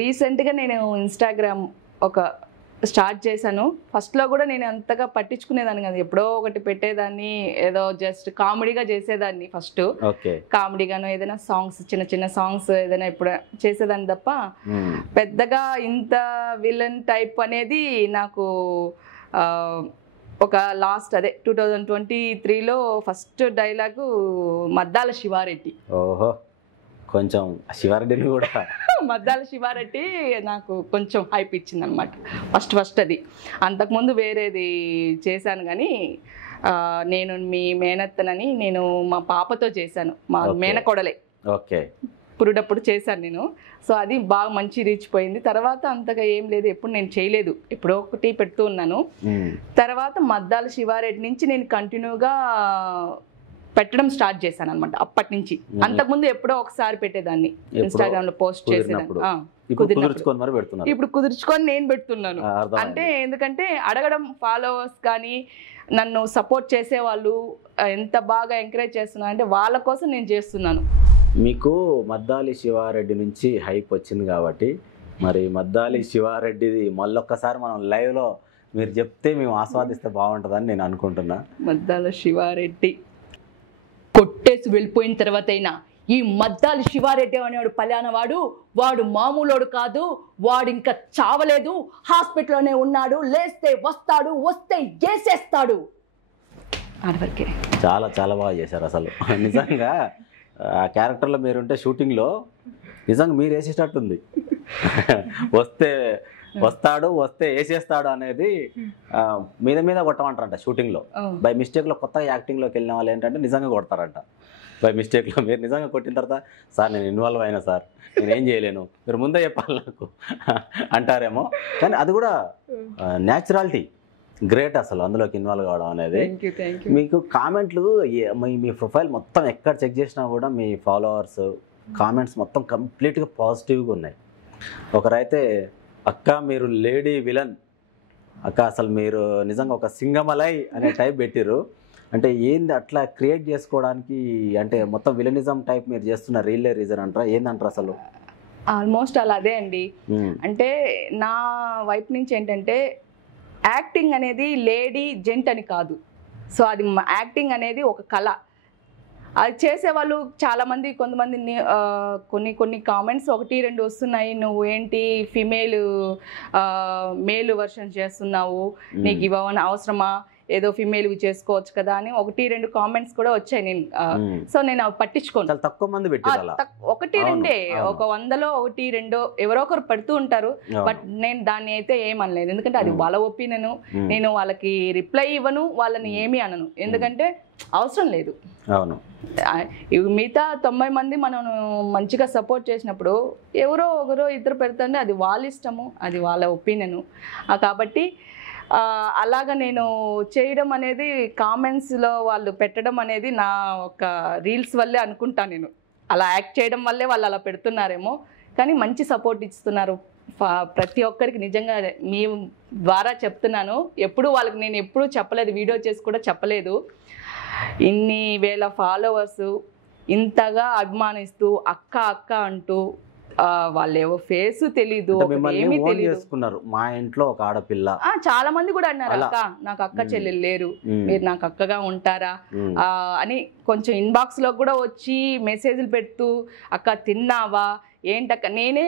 రీసెంట్గా నేను ఇన్స్టాగ్రామ్ స్టార్ట్ చేశాను. ఫస్ట్లో కూడా నేను అంతగా పట్టించుకునేదాన్ని కాదు, ఎప్పుడో ఒకటి పెట్టేదాన్ని, ఏదో జస్ట్ కామెడీగా చేసేదాన్ని. ఫస్ట్ కామెడీగాను ఏదైనా సాంగ్స్, చిన్న చిన్న సాంగ్స్ ఏదైనా ఇప్పుడు చేసేదాన్ని తప్ప పెద్దగా ఇంత విలన్ టైప్ అనేది నాకు ఒక లాస్ట్ 2023లో ఫస్ట్ డైలాగు మద్దాల శివారెడ్డి. ఓహో, కొంచెం శివారెడ్డిని కూడా మద్దాల శివారెడ్డి నాకు కొంచెం హైప్ ఇచ్చింది అనమాట ఫస్ట్ అది. అంతకుముందు వేరేది చేశాను కానీ నేను మీ మేనత్తనని నేను మా పాపతో చేశాను, మా మేనకోడలే. ఓకే, పురుడప్పుడు చేశాను నేను. సో అది బాగా మంచి రీచ్ పోయింది. తర్వాత అంతగా ఏం లేదు, ఎప్పుడు నేను చేయలేదు, ఎప్పుడో ఒకటి పెడుతూ ఉన్నాను. తర్వాత మద్దాల శివారెడ్డి నుంచి నేను కంటిన్యూగా పెట్టడం స్టార్ట్ చేశాను అనమాట. అప్పటి నుంచి, అంతకుముందు ఎప్పుడో ఒకసారి పెట్టేదాన్ని ఇన్స్టాగ్రామ్ లో పోస్ట్ చేసేదాన్ని. ఇప్పుడు కుదుర్చుకొని నేను పెడుతున్నాను. అంటే ఎందుకంటే అడగడం, ఫాలోవర్స్ కానీ నన్ను సపోర్ట్ చేసే వాళ్ళు ఎంత బాగా ఎంకరేజ్ చేస్తున్నారు అంటే వాళ్ళ కోసం నేను చేస్తున్నాను. మీకు మద్దాలి శివారెడ్డి నుంచి హైప్ వచ్చింది కాబట్టి మరి మద్దాలి శివారెడ్డిది మళ్ళొక్కసారి మనం లైవ్లో మీరు చెప్తే మేము ఆస్వాదిస్తే బాగుంటుందని నేను అనుకుంటున్నా. మద్దాల శివారెడ్డి కొట్టేసి వెళ్ళిపోయిన తర్వాత అయినా ఈ మద్దాలి శివారెడ్డి అనేవాడు పలానవాడు, వాడు మామూలోడు కాదు, వాడు ఇంకా చావలేదు, హాస్పిటల్లోనే ఉన్నాడు, లేస్తే వస్తాడు, వస్తే వేసేస్తాడు. అదివరకే చాలా చాలా బాగా చేశారు అసలు. నిజంగా ఆ క్యారెక్టర్లో మీరుంటే షూటింగ్లో నిజంగా మీరు వేసేటట్టుంది. వస్తాడు, వస్తే వేసేస్తాడు అనేది మీద మీద కొట్టమంటారంట షూటింగ్లో. బై మిస్టేక్లో కొత్తగా యాక్టింగ్లోకి వెళ్ళిన వాళ్ళు ఏంటంటే నిజంగా కొడతారంట. బై మిస్టేక్లో మీరు నిజంగా కొట్టిన తర్వాత సార్ నేను ఇన్వాల్వ్ అయినా సార్, నేనేం చేయలేను, మీరు ముందే చెప్పాలి నాకు అంటారేమో. కానీ అది కూడా న్యాచురాలిటీ గ్రేట్ అసలు, అందులోకి ఇన్వాల్వ్ కావడం అనేది. మీకు కామెంట్లు, మీ ప్రొఫైల్ మొత్తం ఎక్కడ చెక్ చేసినా కూడా మీ ఫాలోవర్స్ కామెంట్స్ మొత్తం కంప్లీట్గా పాజిటివ్గా ఉన్నాయి. ఒకరైతే అక్క మీరు లేడీ విలన్, అక్క అసలు మీరు నిజంగా ఒక సింగమలై అనే టైప్ పెట్టిరు. అంటే ఏంది అట్లా క్రియేట్ చేసుకోవడానికి, అంటే మొత్తం విలనిజం టైప్ మీరు చేస్తున్న రీలే రీజన్ అంటారా, ఏందంటారా అసలు? ఆల్మోస్ట్ అలా అదే అండి. అంటే నా వైపు నుంచి ఏంటంటే యాక్టింగ్ అనేది లేడీ జెంట్ అని కాదు. సో అది యాక్టింగ్ అనేది ఒక కళ. అది చేసేవాళ్ళు చాలామంది, కొంతమంది కొన్ని కామెంట్స్ 1-2 వస్తున్నాయి, నువ్వు ఏంటి ఫిమేల్ మేల్ వర్షన్ చేస్తున్నావు, నీకు ఇవ్వని అవసరమా, ఏదో ఫిమేల్ చేసుకోవచ్చు కదా అని 1-2 కామెంట్స్ కూడా వచ్చాయి. సో నేను అవి పట్టించుకోను. చాలా తక్కువ మంది పెట్టారు. 1-2 ఒక 100లో 1-2 ఎవరో ఒకరు పెడుతూ ఉంటారు. బట్ నేను దాన్ని అయితే ఏమనలేదు, ఎందుకంటే అది వాళ్ళ ఒపీనియన్. నేను వాళ్ళకి రిప్లై ఇవ్వను, వాళ్ళని ఏమీ అనను, ఎందుకంటే అవసరం లేదు. అవును, మిగతా 90 మంది మనం మంచిగా సపోర్ట్ చేసినప్పుడు ఎవరో ఒకరో ఇద్దరు పెడుతుంటే అది వాళ్ళ ఇష్టము, అది వాళ్ళ ఒపీనియన్. కాబట్టి అలాగా నేను చేయడం అనేది, కామెంట్స్లో వాళ్ళు పెట్టడం అనేది నా ఒక రీల్స్ వల్లే అనుకుంటాను. నేను అలా యాక్ట్ చేయడం వల్లే వాళ్ళు అలా పెడుతున్నారేమో, కానీ మంచి సపోర్ట్ ఇస్తున్నారు ప్రతి ఒక్కరికి. నిజంగా మీ ద్వారా చెప్తున్నాను, ఎప్పుడు వాళ్ళకి నేను ఎప్పుడూ చెప్పలేదు, వీడియో చేసి కూడా చెప్పలేదు. ఇన్ని వేల ఫాలోవర్స్ ఇంతగా అభిమానిస్తూ అక్క అక్క అంటూ, వాళ్ళేవో ఫేస్ తెలీదు, ఏమీ తెలీదు. మా ఇంట్లో ఒక ఆడపిల్ల చాలా మంది కూడా అన్నారు, అక్క నాకు అక్క చెల్లెలు లేరు, మీరు నాకు అక్కగా ఉంటారా అని కొంచెం ఇన్బాక్స్ లో కూడా వచ్చి మెసేజ్లు పెడుతూ, అక్క తిన్నావా ఏంటక్క, నేనే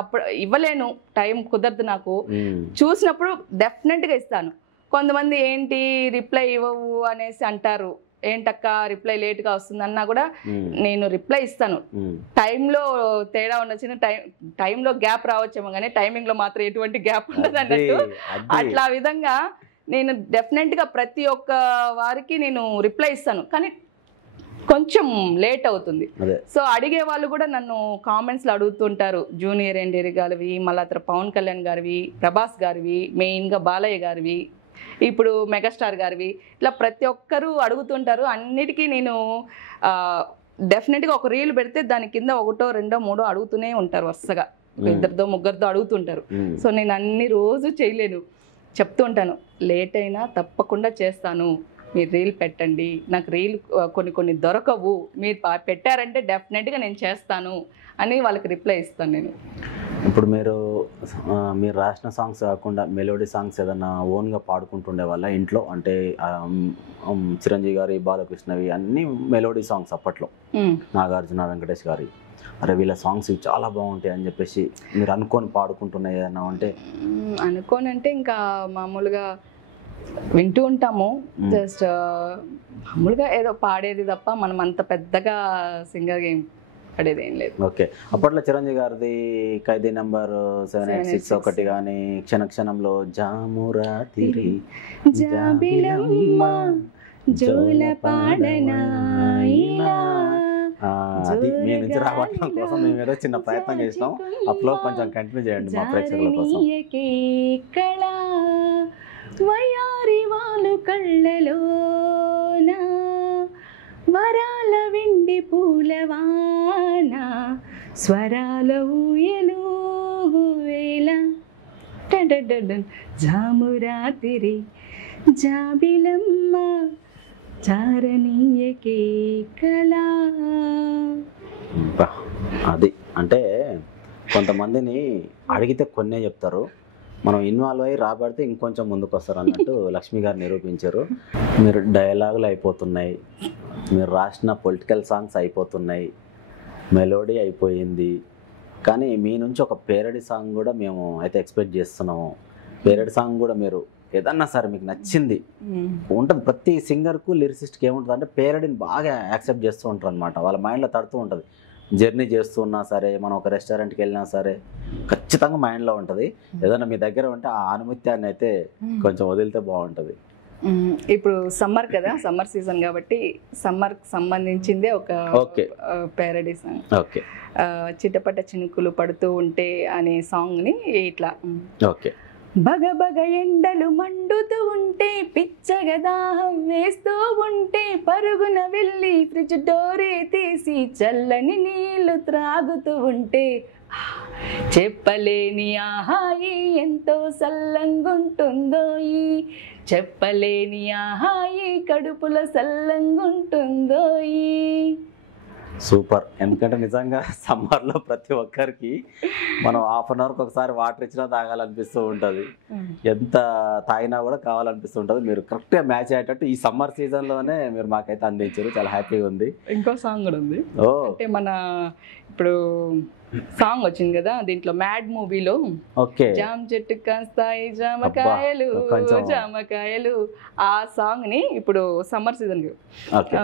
అప్పుడు ఇవ్వలేను, టైం కుదరదు నాకు, చూసినప్పుడు డెఫినెట్గా ఇస్తాను. కొంతమంది ఏంటి రిప్లై ఇవ్వవు అనేసి అంటారు, ఏంటక్క రిప్లై లేట్గా వస్తుందన్నా కూడా నేను రిప్లై ఇస్తాను. టైంలో తేడా ఉండొచ్చు, టైంలో గ్యాప్ రావచ్చేమో కానీ టైమింగ్లో మాత్రం ఎటువంటి గ్యాప్ ఉండదు అన్నట్టు. అట్లా విధంగా నేను డెఫినెట్గా ప్రతి ఒక్క వారికి నేను రిప్లై ఇస్తాను, కానీ కొంచెం లేట్ అవుతుంది. సో అడిగే వాళ్ళు కూడా నన్ను కామెంట్స్లో అడుగుతుంటారు, జూనియర్ ఎన్టీఆర్ గారివి, మళ్ళీ పవన్ కళ్యాణ్ గారివి, ప్రభాస్ గారివి, మెయిన్గా బాలయ్య గారివి, ఇప్పుడు మెగాస్టార్ గారివి, ఇట్లా ప్రతి ఒక్కరూ అడుగుతుంటారు. అన్నిటికీ నేను డెఫినెట్గా ఒక రీల్ పెడితే దాని కింద 1, 2, 3 అడుగుతూనే ఉంటారు, వరుసగా 2, 3 అడుగుతుంటారు. సో నేను అన్ని రోజు చేయలేను, చెప్తూ ఉంటాను, లేట్ అయినా తప్పకుండా చేస్తాను, మీరు రీల్ పెట్టండి, నాకు రీల్ కొన్ని దొరకవు, మీరు పెట్టారంటే డెఫినెట్గా నేను చేస్తాను అని వాళ్ళకి రిప్లై ఇస్తాను నేను. ఇప్పుడు మీరు రాసిన సాంగ్స్ కాకుండా మెలోడీ సాంగ్స్ ఏదన్నా ఓన్గా పాడుకుంటుండే వాళ్ళ ఇంట్లో? అంటే చిరంజీవి గారి, బాలకృష్ణవి అన్ని మెలోడీ సాంగ్స్ అప్పట్లో, నాగార్జున, వెంకటేష్ గారి, అరే వీళ్ళ సాంగ్స్ చాలా బాగుంటాయి అని చెప్పేసి మీరు అనుకొని పాడుకుంటున్నాయి ఏదన్నా అంటే? అనుకోనంటే ఇంకా మామూలుగా వింటూ ఉంటాము, జస్ట్ మామూలుగా ఏదో పాడేది తప్ప మనం అంత పెద్దగా సింగర్గా ఏం పడేది ఏం లేదు. ఓకే, అప్పట్లో చిరంజీవి గారిది ఖైదీ నెంబర్ 786 ఒకటి కానీ, క్షణ క్షణంలో జామురాతిరి జాబిలమ్మ జోల పాడనా అది మీ నుంచి రావడం కోసం మేము ఏదో చిన్న ప్రయత్నం చేసినాం. అప్పుడు కొంచెం కంటిన్యూ చేయండి మా ప్రేక్షకుల కోసం. వయారి వాళ్ళు కళ్ళలోన వరాల వెండి పూలవాన స్వరాల ఊయలూగు వేళ జామురాతిరి జాబిలమ్మ చారణీయకే కళా. అది అంటే కొంతమందిని అడిగితే కొన్నే చెప్తారు, మనం ఇన్వాల్వ్ అయ్యి రాబడితే ఇంకొంచెం ముందుకు వస్తారు అన్నట్టు లక్ష్మి గారు నిరూపించారు. మీరు డైలాగులు అయిపోతున్నాయి, మీరు రాసిన పొలిటికల్ సాంగ్స్ అయిపోతున్నాయి, మెలోడీ అయిపోయింది, కానీ మీ నుంచి ఒక పేరడీ సాంగ్ కూడా మేము అయితే ఎక్స్పెక్ట్ చేస్తున్నాము. పేరడీ సాంగ్ కూడా మీరు ఏదన్నా సరే మీకు నచ్చింది ఉంటుంది. ప్రతి సింగర్కు, లిరిసిస్ట్కి ఏముంటుంది అంటే పేరడీని బాగా యాక్సెప్ట్ చేస్తూ ఉంటారు అనమాట, వాళ్ళ మైండ్లో తడుతూ ఉంటుంది. జర్నీ చేస్తున్నా సరే, మనం ఒక రెస్టారెంట్కి వెళ్ళినా సరే ఖచ్చితంగా మైండ్లో ఉంటుంది. ఏదైనా మీ దగ్గర ఉంటే ఆ అనుమత్యాన్ని అయితే కొంచెం వదిలితే బాగుంటుంది. ఇప్పుడు సమ్మర్ కదా, సమ్మర్ సీజన్ కాబట్టి సమ్మర్కి సంబంధించిందే ఒక ప్యారడీ సాంగ్. ఓకే, చిటపట చినుకులు పడుతూ ఉంటే అనే సాంగ్ని ఇట్లా. ఓకే. బగ బగ ఎండలు మండుతూ ఉంటే పిచ్చగా దాహం వేస్తూ ఉంటే పరుగున వెళ్ళి ఫ్రిడ్జ్ డోరే తీసి చల్లని నీళ్లు త్రాగుతూ ఉంటే చెప్పలేని ఆహాయి ఎంతో సల్లంగుంటుందో ఈ చెప్పలేని ఆహాయి కడుపులో సల్లంగుంటుందో ఈ. సూపర్. ఎందుకంటే నిజంగా సమ్మర్లో ప్రతి ఒక్కరికి మనం హాఫ్ అన్ అవర్కి ఒకసారి వాటర్ ఇచ్చినా తాగాలనిపిస్తూ ఉంటుంది, ఎంత తాగినా కూడా కావాలనిపిస్తూ ఉంటుంది. మీరు కరెక్ట్గా మ్యాచ్ అయ్యేటట్టు ఈ సమ్మర్ సీజన్లోనే మీరు మాకైతే అందించారు, చాలా హ్యాపీగా ఉంది. ఇంకో సాంగ్ కూడా ఉంది. ఓ అంటే మన ఇప్పుడు సాంగ్ వచ్చింది కదా దీంట్లో మ్యాడ్ మూవీలో ఓకే, జామ చెట్టు కాస్తాయి జామకాయలు జామకాయలు, ఆ సాంగ్ ని ఇప్పుడు summer season okay.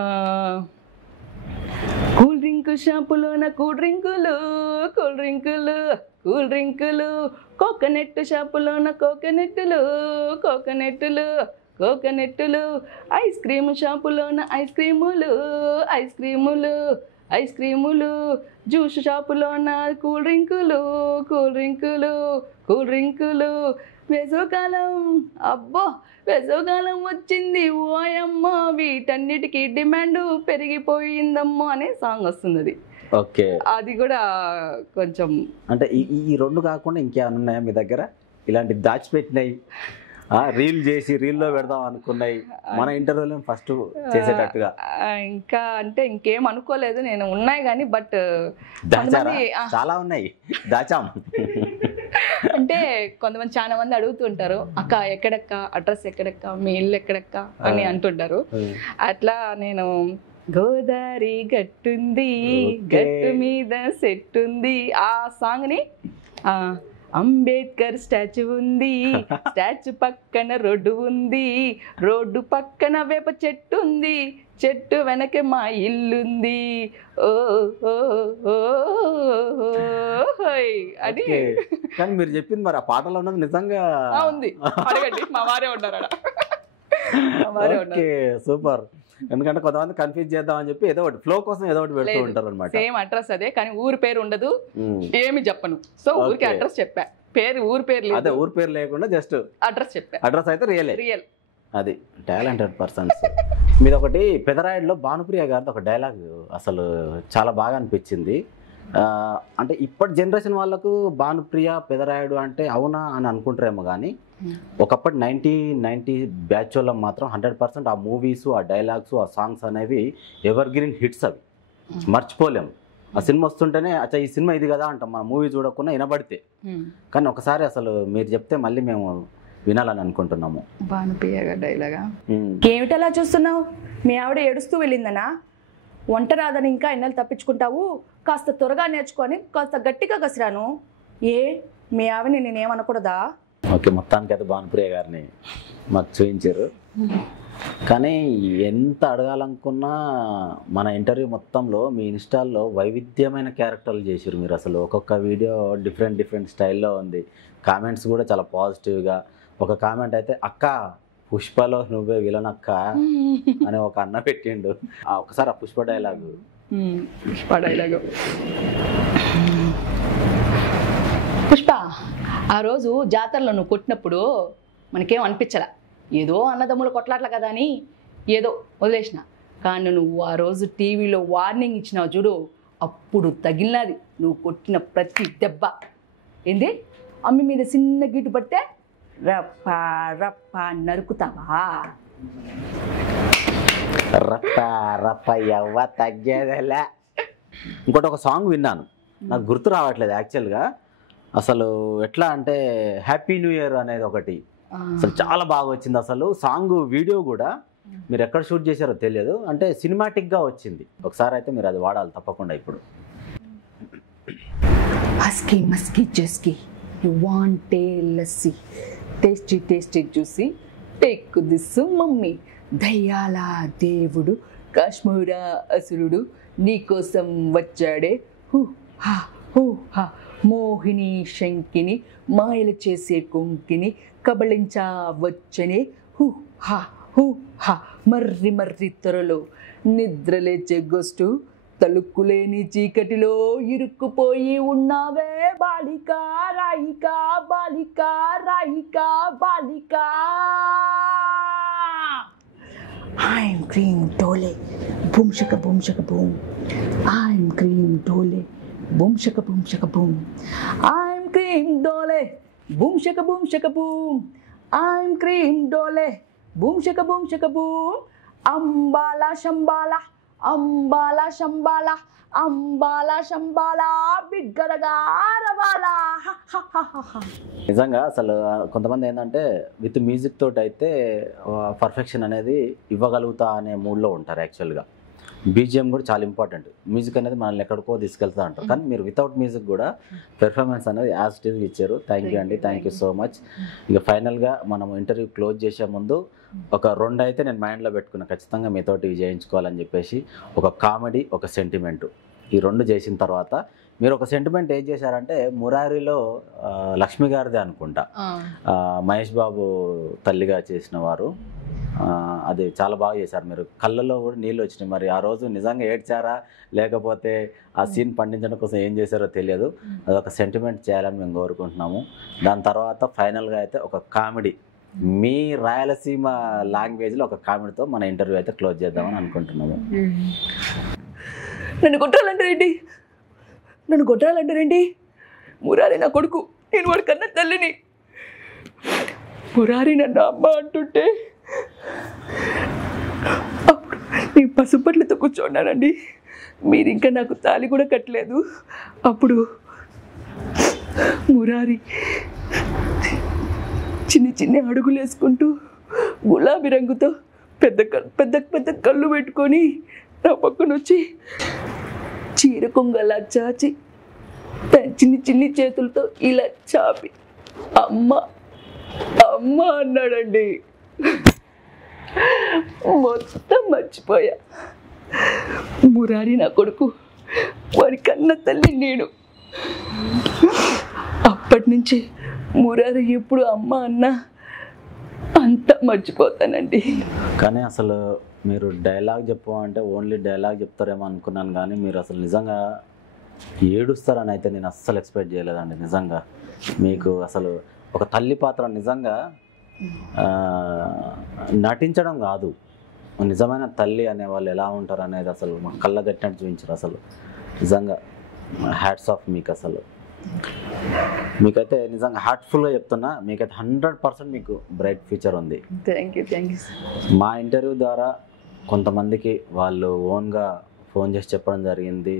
Cool drink షాపులోన కూల్ డ్రింకులు కూల్ డ్రింకులు కూల్ డ్రింకులు, కోకోనట్ షాపులోన కోకోనట్లు కోకోనట్లు కోకోనట్లు, ఐస్ క్రీమ్ షాపులోన ఐస్ క్రీములు ఐస్ క్రీములు ఐస్ క్రీములు, జ్యూస్ షాపులోన కూల్ డ్రింకులు కూల్ డ్రింకులు కూల్ డ్రింకులు. వేసవకాలం అబ్బో వేసవకాలం వచ్చింది ఓయమ్మ వీటన్నిటికీ డిమాండ్ పెరిగిపోయిందమ్మో అనే సాంగ్ వస్తుంది. అది ఓకే, అది కూడా కొంచెం అంటే ఈ రెండు కాకుండా ఇంకేమైనా ఉన్నాయా మీ దగ్గర ఇలాంటి దాచిపెట్టినాయి, రీల్ చేసి రీల్లో పెడదాం అనుకున్నాయి మన ఇంటర్వ్యూలో ఫస్ట్ చేసేటట్టుగా? ఇంకా అంటే ఇంకేం అనుకోలేదు నేను, ఉన్నాయి కానీ బట్ చాలా ఉన్నాయి దాచాం. అంటే కొంతమంది చాలా మంది అడుగుతుంటారు అక్క ఎక్కడక్క అడ్రస్ ఎక్కడక్క మీ ఇల్లు ఎక్కడక్క అని అంటుంటారు. అట్లా నేను గోదావరి గట్టుంది గట్టు మీద సెట్ ఉంది ఆ సాంగ్ ని, అంబేద్కర్ స్టాచ్యూ ఉంది స్టాచ్యూ పక్కన రోడ్డు ఉంది రోడ్డు పక్కన వేప చెట్టు ఉంది చెట్టు వెనక మా ఇల్లుంది ఓ అది. కానీ మీరు చెప్పింది మరి ఆ పాటలో ఉన్నది నిజంగా ఉంది, అడగండి మా వారే ఉన్నారు. Okay super. ఎందుకంటే కొంతమంది కన్ఫ్యూజ్ చేద్దాం అని చెప్పి ఏదో ఒకటి ఫ్లో కోసం ఏదో ఒకటి పెడుతూ ఉంటారు అనమాట. సేమ్ అడ్రస్ అదే కానీ ఊరి పేరు ఉండదు, ఏమి చెప్పను. సో ఊరికి అడ్రస్ చెప్పా, పేరు ఊరి పేరు అదే ఊరి పేరు లేకుండా జస్ట్ అడ్రస్ చెప్పా. అడ్రస్ అయితే రియల్. అది టాలెంటెడ్ పర్సన్స్. మీద ఒకటి పెదరాయుడులో భానుప్రియ గారిది ఒక డైలాగ్ అసలు చాలా బాగా అనిపించింది. అంటే ఇప్పటి జనరేషన్ వాళ్ళకు భానుప్రియ పెదరాయుడు అంటే అవునా అని అనుకుంటారేమో, కానీ ఒకప్పటి 90 బ్యాచ్ వాళ్ళం మాత్రం 100% ఆ మూవీస్ ఆ డైలాగ్స్ ఆ సాంగ్స్ అనేవి ఎవర్ గ్రీన్ హిట్స్, అవి మర్చిపోలేము. ఆ సినిమా వస్తుంటేనే అచ్చా ఈ సినిమా ఇది కదా అంటాం మన మూవీ చూడకుండా వినబడితే. కానీ ఒకసారి అసలు మీరు చెప్తే మళ్ళీ మేము వినాలని అనుకుంటున్నాము. భానుప్రియ గారి డైలాగా ఏమిటలా చూస్తున్నావు, మీ ఆవిడ ఏడుస్తూ వెళ్ళిందనా, వంట రాదని ఇంకా ఎన్నెలు తప్పించుకుంటావు, కాస్త త్వరగా నేర్చుకొని కాస్త గట్టిగా కసిరాను, ఏ మీ ఆవిడని నేనేమనకూడదా? ఓకే, మొత్తానికి అయితే భానుప్రియ గారిని మాకు చూపించారు. కానీ ఎంత అడగాలనుకున్నా మన ఇంటర్వ్యూ మొత్తంలో మీ ఇన్స్టాల్లో వైవిధ్యమైన క్యారెక్టర్లు చేసారు మీరు. అసలు ఒక్కొక్క వీడియో డిఫరెంట్ స్టైల్లో ఉంది. కామెంట్స్ కూడా చాలా పాజిటివ్గా. ఒక కామెంట్ అయితే అక్క పుష్పలో నువ్వే విలన్ అక్క అని ఒక అన్న పెట్టిండు. ఒకసారి ఆ పుష్ప డైలాగు పుష్ప, ఆ రోజు జాతరలో నువ్వు కొట్టినప్పుడు మనకేం అనిపించలా, ఏదో అన్నదమ్ముల కొట్లాట్ల కదా అని ఏదో వదిలేసిన. కానీ నువ్వు ఆ రోజు టీవీలో వార్నింగ్ ఇచ్చినావు చూడు, అప్పుడు తగిలినది నువ్వు కొట్టిన ప్రతి దెబ్బ. ఏంది అమ్మి మీద చిన్న గీటు పడితే రప్ప రప్ప నరుకుతావా? రప్ప రప్ప ఎవ్వ తగ్గేదేలే. ఇంకోటి ఒక సాంగ్ విన్నాను, నాకు గుర్తు రావట్లేదు యాక్చువల్గా. అసలు ఎట్లా అంటే హ్యాపీ న్యూ ఇయర్ అనేది ఒకటి అసలు చాలా బాగా వచ్చింది. అసలు సాంగ్ వీడియో కూడా మీరు ఎక్కడ షూట్ చేశారో తెలియదు, అంటే సినిమాటిక్గా వచ్చింది. ఒకసారి అయితే మీరు అది వాడాలి తప్పకుండా. ఇప్పుడు మస్కీ మస్కీ జస్కీ you want a lassi tasty tasty juicy take this mummy, దయ్యాల దేవుడు కాశ్మీరా అసురుడు నీకోసం వచ్చాడే హూ హా హూ హా, మోహిని శంకిని మాయలు చేసే కొంకిని కబళించా వచ్చనే హూ హా హూ హా, మర్రి మర్రి త్వరలో నిద్రలేచే గొస్టు తలుక్కులేని చీకటిలో ఇరుక్కుపోయి ఉన్నావే బాలిక రాయిక బాలిక రాయిక బాలిక. cream dole, boom shaka boom. I'm cream dole, boom shaka boom. I'm cream dole, boom shaka boom. I'm cream dole, boom shaka boom. Ambala shambala, ambala shambala, ambala shambala, biggaraga ravala. నిజంగా అసలు కొంతమంది ఏంటంటే with music తోటి అయితే perfection అనేది ఇవ్వగలుగుతా అనే మూడ్లో ఉంటారు. యాక్చువల్గా బీజిఎం కూడా చాలా ఇంపార్టెంట్. మ్యూజిక్ అనేది మనల్ని ఎక్కడికో తీసుకెళ్తా అంటారు, కానీ మీరు వితౌట్ మ్యూజిక్ కూడా పెర్ఫార్మెన్స్ అనేది యాజ్ ఇట్ ఈజ్ ఇచ్చారు. థ్యాంక్ యూ అండి, థ్యాంక్ యూ సో మచ్. ఇక ఫైనల్గా మనం ఇంటర్వ్యూ క్లోజ్ చేసే ముందు ఒక 2 అయితే నేను మైండ్లో పెట్టుకున్నా, ఖచ్చితంగా మీతోటి చేయించుకోవాలని చెప్పేసి. ఒక కామెడీ, ఒక సెంటిమెంటు, ఈ 2 చేసిన తర్వాత మీరు ఒక సెంటిమెంట్ ఏం చేశారంటే మురారిలో లక్ష్మి గారిదే అనుకుంటా, మహేష్ బాబు తల్లిగా చేసిన వారు. అది చాలా బాగా చేశారు. మీరు కళ్ళల్లో కూడా నీళ్ళు వచ్చినాయి. మరి ఆ రోజు నిజంగా ఏడ్చారా లేకపోతే ఆ సీన్ పండించడం కోసం ఏం చేశారో తెలియదు. అదొక సెంటిమెంట్ చేయాలని మేము కోరుకుంటున్నాము. దాని తర్వాత ఫైనల్గా అయితే ఒక కామెడీ, మీ రాయలసీమ లాంగ్వేజ్లో ఒక కామెడీతో మన ఇంటర్వ్యూ అయితే క్లోజ్ చేద్దామని అనుకుంటున్నాము. నన్ను కొట్టాలంటారేంటి? మురారి నా కొడుకు, నేను వాడి కన్నా తల్లిని. మురారి నన్ను అమ్మ అంటుంటే అప్పుడు నేను పసుపట్లతో కూర్చోన్నానండి. మీరు ఇంకా నాకు తాళి కూడా కట్టలేదు. అప్పుడు మురారి చిన్ని అడుగులు వేసుకుంటూ గులాబీ రంగుతో పెద్ద కళ్ళు పెట్టుకొని నా పక్కన వచ్చి చీర కొంగలా చాచి చిన్ని చేతులతో ఇలా చాపి అమ్మ అమ్మ అన్నాడండి. మొత్తం మర్చిపోయా. మురారి నా కొడుకు, వాడి కన్న తల్లి నేను. అప్పటి నుంచి మురారి ఎప్పుడు అమ్మ అన్నా అంతా మర్చిపోతానండి. కానీ అసలు మీరు డైలాగ్ చెప్పమంటే ఓన్లీ డైలాగ్ చెప్తారేమో అనుకున్నాను, కానీ మీరు అసలు నిజంగా ఏడుస్తారని అయితే నేను అస్సలు ఎక్స్పెక్ట్ చేయలేదండి. నిజంగా మీకు అసలు ఒక తల్లి పాత్ర నిజంగా నటించడం కాదు, నిజమైన తల్లి అనేవాళ్ళు ఎలా ఉంటారు అనేది అసలు మా కళ్ళ గట్టినట్టు చూపించారు. అసలు నిజంగా హ్యాట్స్ ఆఫ్ మీకు. అసలు మీకైతే నిజంగా హార్ట్ఫుల్గా చెప్తున్నా, మీకైతే 100% మీకు బ్రైట్ ఫ్యూచర్ ఉంది. Thank you. మా ఇంటర్వ్యూ ద్వారా కొంతమందికి వాళ్ళు ఓన్గా ఫోన్ చేసి చెప్పడం జరిగింది,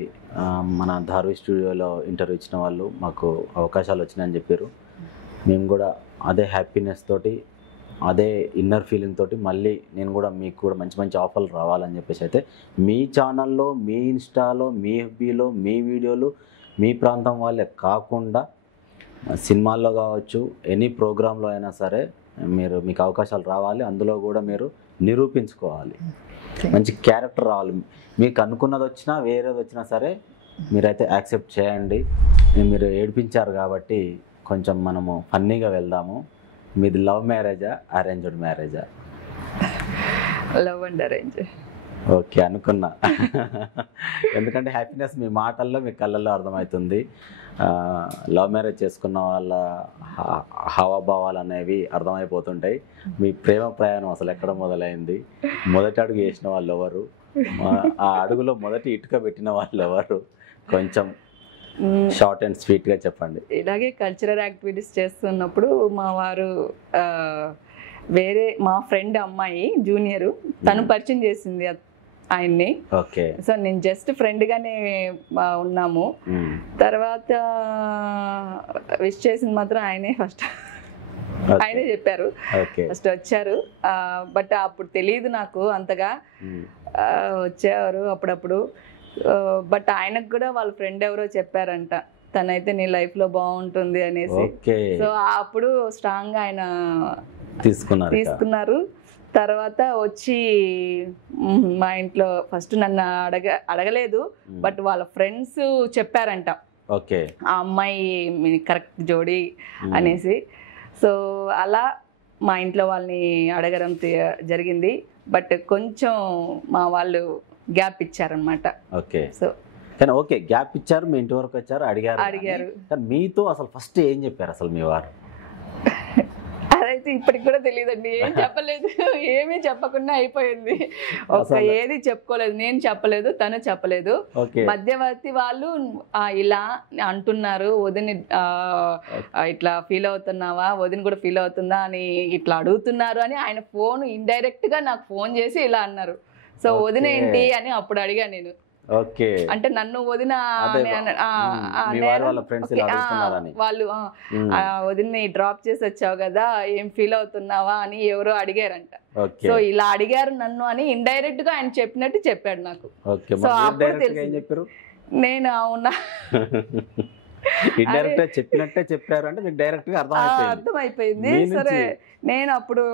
మన ధార్వి స్టూడియోలో ఇంటర్వ్యూ ఇచ్చిన వాళ్ళు మాకు అవకాశాలు వచ్చినాయని చెప్పారు. మేము కూడా అదే హ్యాపీనెస్ తోటి, అదే ఇన్నర్ ఫీలింగ్ తోటి మళ్ళీ నేను కూడా మీకు కూడా మంచి ఆఫర్లు రావాలని చెప్పేసి అయితే మీ ఛానల్లో, మీ ఇన్స్టాలో, మీ ఎఫ్బీలో, మీ వీడియోలు మీ ప్రాంతం వాళ్ళే కాకుండా సినిమాల్లో కావచ్చు, ఎనీ ప్రోగ్రాంలో అయినా సరే మీకు అవకాశాలు రావాలి. అందులో కూడా మీరు నిరూపించుకోవాలి, మంచి క్యారెక్టర్ రావాలి. మీకు అనుకున్నది వచ్చినా వేరేది వచ్చినా సరే మీరైతే యాక్సెప్ట్ చేయండి. మీరు ఏడిపించారు కాబట్టి కొంచెం మనము ఫన్నీగా వెళ్దాము. మీది లవ్ మ్యారేజా, అరేంజ్డ్ మ్యారేజా? Love and arrange. ఓకే అనుకున్నా, ఎందుకంటే హ్యాపీనెస్ మీ మాటల్లో, మీ కళ్ళల్లో అర్థమవుతుంది. లవ్ మ్యారేజ్ చేసుకున్న వాళ్ళ హావభావాలు అనేవి అర్థమైపోతుంటాయి. మీ ప్రేమ ప్రయాణం అసలు ఎక్కడ మొదలైంది, మొదటి అడుగు వేసిన వాళ్ళు ఎవరు, ఆ అడుగులో మొదటి ఇటుక పెట్టిన వాళ్ళు ఎవరు, కొంచెం షార్ట్ అండ్ స్వీట్గా చెప్పండి. ఇలాగే కల్చరల్ యాక్టివిటీస్ చేస్తున్నప్పుడు మా వారు వేరే మా ఫ్రెండ్ అమ్మాయి జూనియరు, తను పరిచయం చేసింది ఆయన్ని. ఓకే. సో నేను జస్ట్ ఫ్రెండ్గానే ఉన్నాము. తర్వాత విష్ చేసింది మాత్రం ఆయనే ఫస్ట్. ఆయనే చెప్పారు, ఫస్ట్ వచ్చారు. బట్ అప్పుడు తెలియదు నాకు అంతగా, వచ్చేవారు అప్పుడప్పుడు. బట్ ఆయనకు కూడా వాళ్ళ ఫ్రెండ్ ఎవరో చెప్పారంట, తనైతే నీ లైఫ్లో బాగుంటుంది అనేసి. సో అప్పుడు స్ట్రాంగ్గా ఆయన తీసుకున్నారు. తర్వాత వచ్చి మా ఇంట్లో ఫస్ట్ నన్ను అడగలేదు, బట్ వాళ్ళ ఫ్రెండ్స్ చెప్పారంట ఆ అమ్మాయి కరెక్ట్ జోడీ అనేసి. సో అలా మా ఇంట్లో వాళ్ళని అడగడం జరిగింది. బట్ కొంచెం మా వాళ్ళు గ్యాప్ ఇచ్చారనమాట. ఓకే. సో కానీ ఓకే గ్యాప్ ఇచ్చారు, మీ ఇంటి వరకు వచ్చారు, అడిగారు. కానీ మీతో అసలు ఫస్ట్ ఏం చెప్పారు అసలు మీ వారు? అదే అదైతే ఇప్పటికి కూడా తెలియదండి. ఏం చెప్పలేదు, ఏమీ చెప్పకుండా అయిపోయింది. ఏది చెప్పుకోలేదు, నేను చెప్పలేదు, తను చెప్పలేదు. మధ్యవర్తి వాళ్ళు ఇలా అంటున్నారు, వదిని ఇట్లా ఫీల్ అవుతున్నావా, వదిన కూడా ఫీల్ అవుతుందా అని ఇట్లా అడుగుతున్నారు అని ఆయన ఫోన్ ఇండైరెక్ట్ గా నాకు ఫోన్ చేసి ఇలా అన్నారు. సో వదిన ఏంటి అని అప్పుడు అడిగా నేను. అంటే నన్ను వదిన వాళ్ళు వదిన్ని డ్రాప్ చేసి వచ్చావు కదా, ఏం ఫీల్ అవుతున్నావా అని ఎవరో అడిగారంట. సో ఇలా అడిగారు నన్ను అని ఇండైరెక్ట్ గా ఆయన చెప్పినట్టు చెప్పాడు నాకు. సో అప్పుడు తెలుసు నేను అవునా చెప్పినట్టే చెప్పారు అంటే మీకు డైరెక్ట్ గా అర్థమైపోయింది. సరే నేను అప్పుడు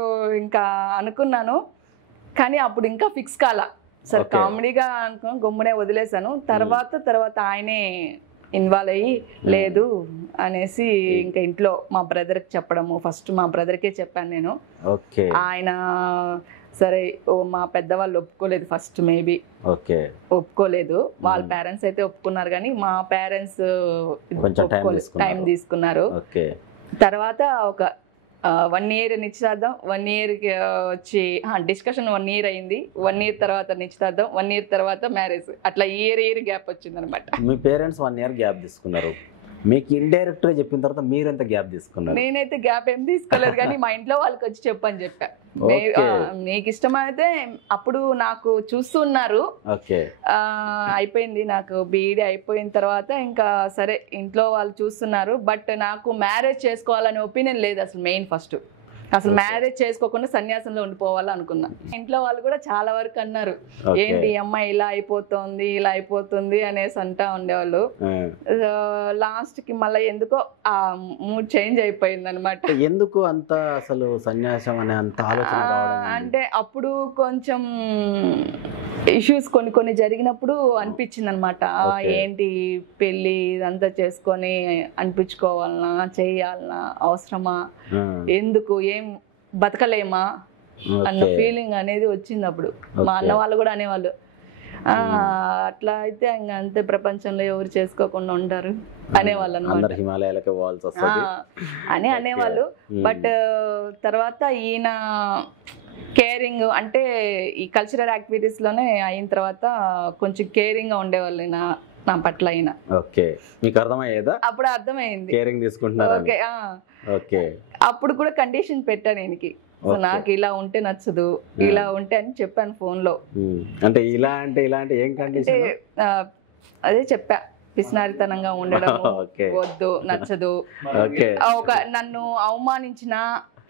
ఇంకా అనుకున్నాను, కానీ అప్పుడు ఇంకా ఫిక్స్ కాల. సరే కామెడీగా అనుకుని గమ్మునే వదిలేశాను. తర్వాత ఆయనే ఇన్వాల్వ్ అయ్యి లేదు అనేసి ఇంకా ఇంట్లో మా బ్రదర్కి చెప్పడము. ఫస్ట్ మా బ్రదర్కే చెప్పాను నేను. ఆయన సరే మా పెద్దవాళ్ళు ఒప్పుకోలేదు ఫస్ట్, మేబీ ఒప్పుకోలేదు. వాళ్ళ పేరెంట్స్ అయితే ఒప్పుకున్నారు కానీ మా పేరెంట్స్ టైం తీసుకున్నారు. తర్వాత ఒక 1 year నిశ్చితార్థం, 1 year వచ్చి డిస్కషన్ 1 year అయింది. 1 year తర్వాత నిశ్చితార్థం, 1 year తర్వాత మ్యారేజ్. అట్లా ఇయర్ గ్యాప్ వచ్చింది అనమాట. మీ పేరెంట్స్ 1 year గ్యాప్ తీసుకున్నారు, మీకు ఇండైరెక్ట్ గా చెప్పిన తర్వాత మీరు ఎంత గ్యాప్ తీసుకున్నారు? నేనైతే గ్యాప్ ఏం తీసుకోలేదు, కానీ మా ఇంట్లో వాళ్ళకి వచ్చి చెప్పని చెప్పా. నీకు ఇష్టమైతే అప్పుడు నాకు చూస్తున్నారు. అయిపోయింది నాకు బీఈడీ అయిపోయిన తర్వాత ఇంకా సరే ఇంట్లో వాళ్ళు చూస్తున్నారు. బట్ నాకు మ్యారేజ్ చేసుకోవాలనే ఒపీనియన్ లేదు అసలు. మెయిన్ ఫస్ట్ అసలు మ్యారేజ్ చేసుకోకుండా సన్యాసంలో ఉండిపోవాలనుకున్నా. ఇంట్లో వాళ్ళు కూడా చాలా వరకు అన్నారు, ఏంటి అమ్మాయి ఇలా అయిపోతుంది అనేసి అంటా ఉండేవాళ్ళు. లాస్ట్ కి మళ్ళీ ఎందుకో ఆ మూడ్ చేంజ్ అయిపోయింది అనమాట. ఎందుకు అంత అసలు సన్యాసం అనే అంత ఆలోచన? అంటే అప్పుడు కొంచెం ఇష్యూస్ కొన్ని జరిగినప్పుడు అనిపించింది అనమాట, ఏంటి పెళ్ళి ఇదంతా చేసుకొని అనిపించుకోవాలనా, చెయ్యాలనా, అవసరమా, ఎందుకు, ఏం బతకలేమా అన్న ఫీలింగ్ అనేది వచ్చింది అప్పుడు. మా అన్న వాళ్ళు కూడా అనేవాళ్ళు, అట్లా అయితే ఇంకా అంతే, ప్రపంచంలో ఎవరు చేసుకోకుండా ఉంటారు అనేవాళ్ళు అనమాట, అనేవాళ్ళు. బట్ తర్వాత ఈయన కేరింగ్ అంటే ఈ కల్చరల్ యాక్టివిటీస్ లోనే అయిన తర్వాత కొంచెం కేరింగ్ గా ఉండేవాళ్ళు నా పట్ల అయినా. మీకు అర్థమయ్యేదా? అప్పుడు అర్థమైంది, కేరింగ్ తీసుకుంటున్నారు. అప్పుడు కూడా కండిషన్ పెట్టాను ఈయనకి, నాకు ఇలా ఉంటే నచ్చదు, ఇలా ఉంటే అని చెప్పాను ఫోన్ లో. అంటే ఇలా అంటే ఏం కండిషన్? అదే చెప్పా, పిసినారితనంగా ఉండడం వద్దు, నచ్చదు. ఒక నన్ను అవమానించిన,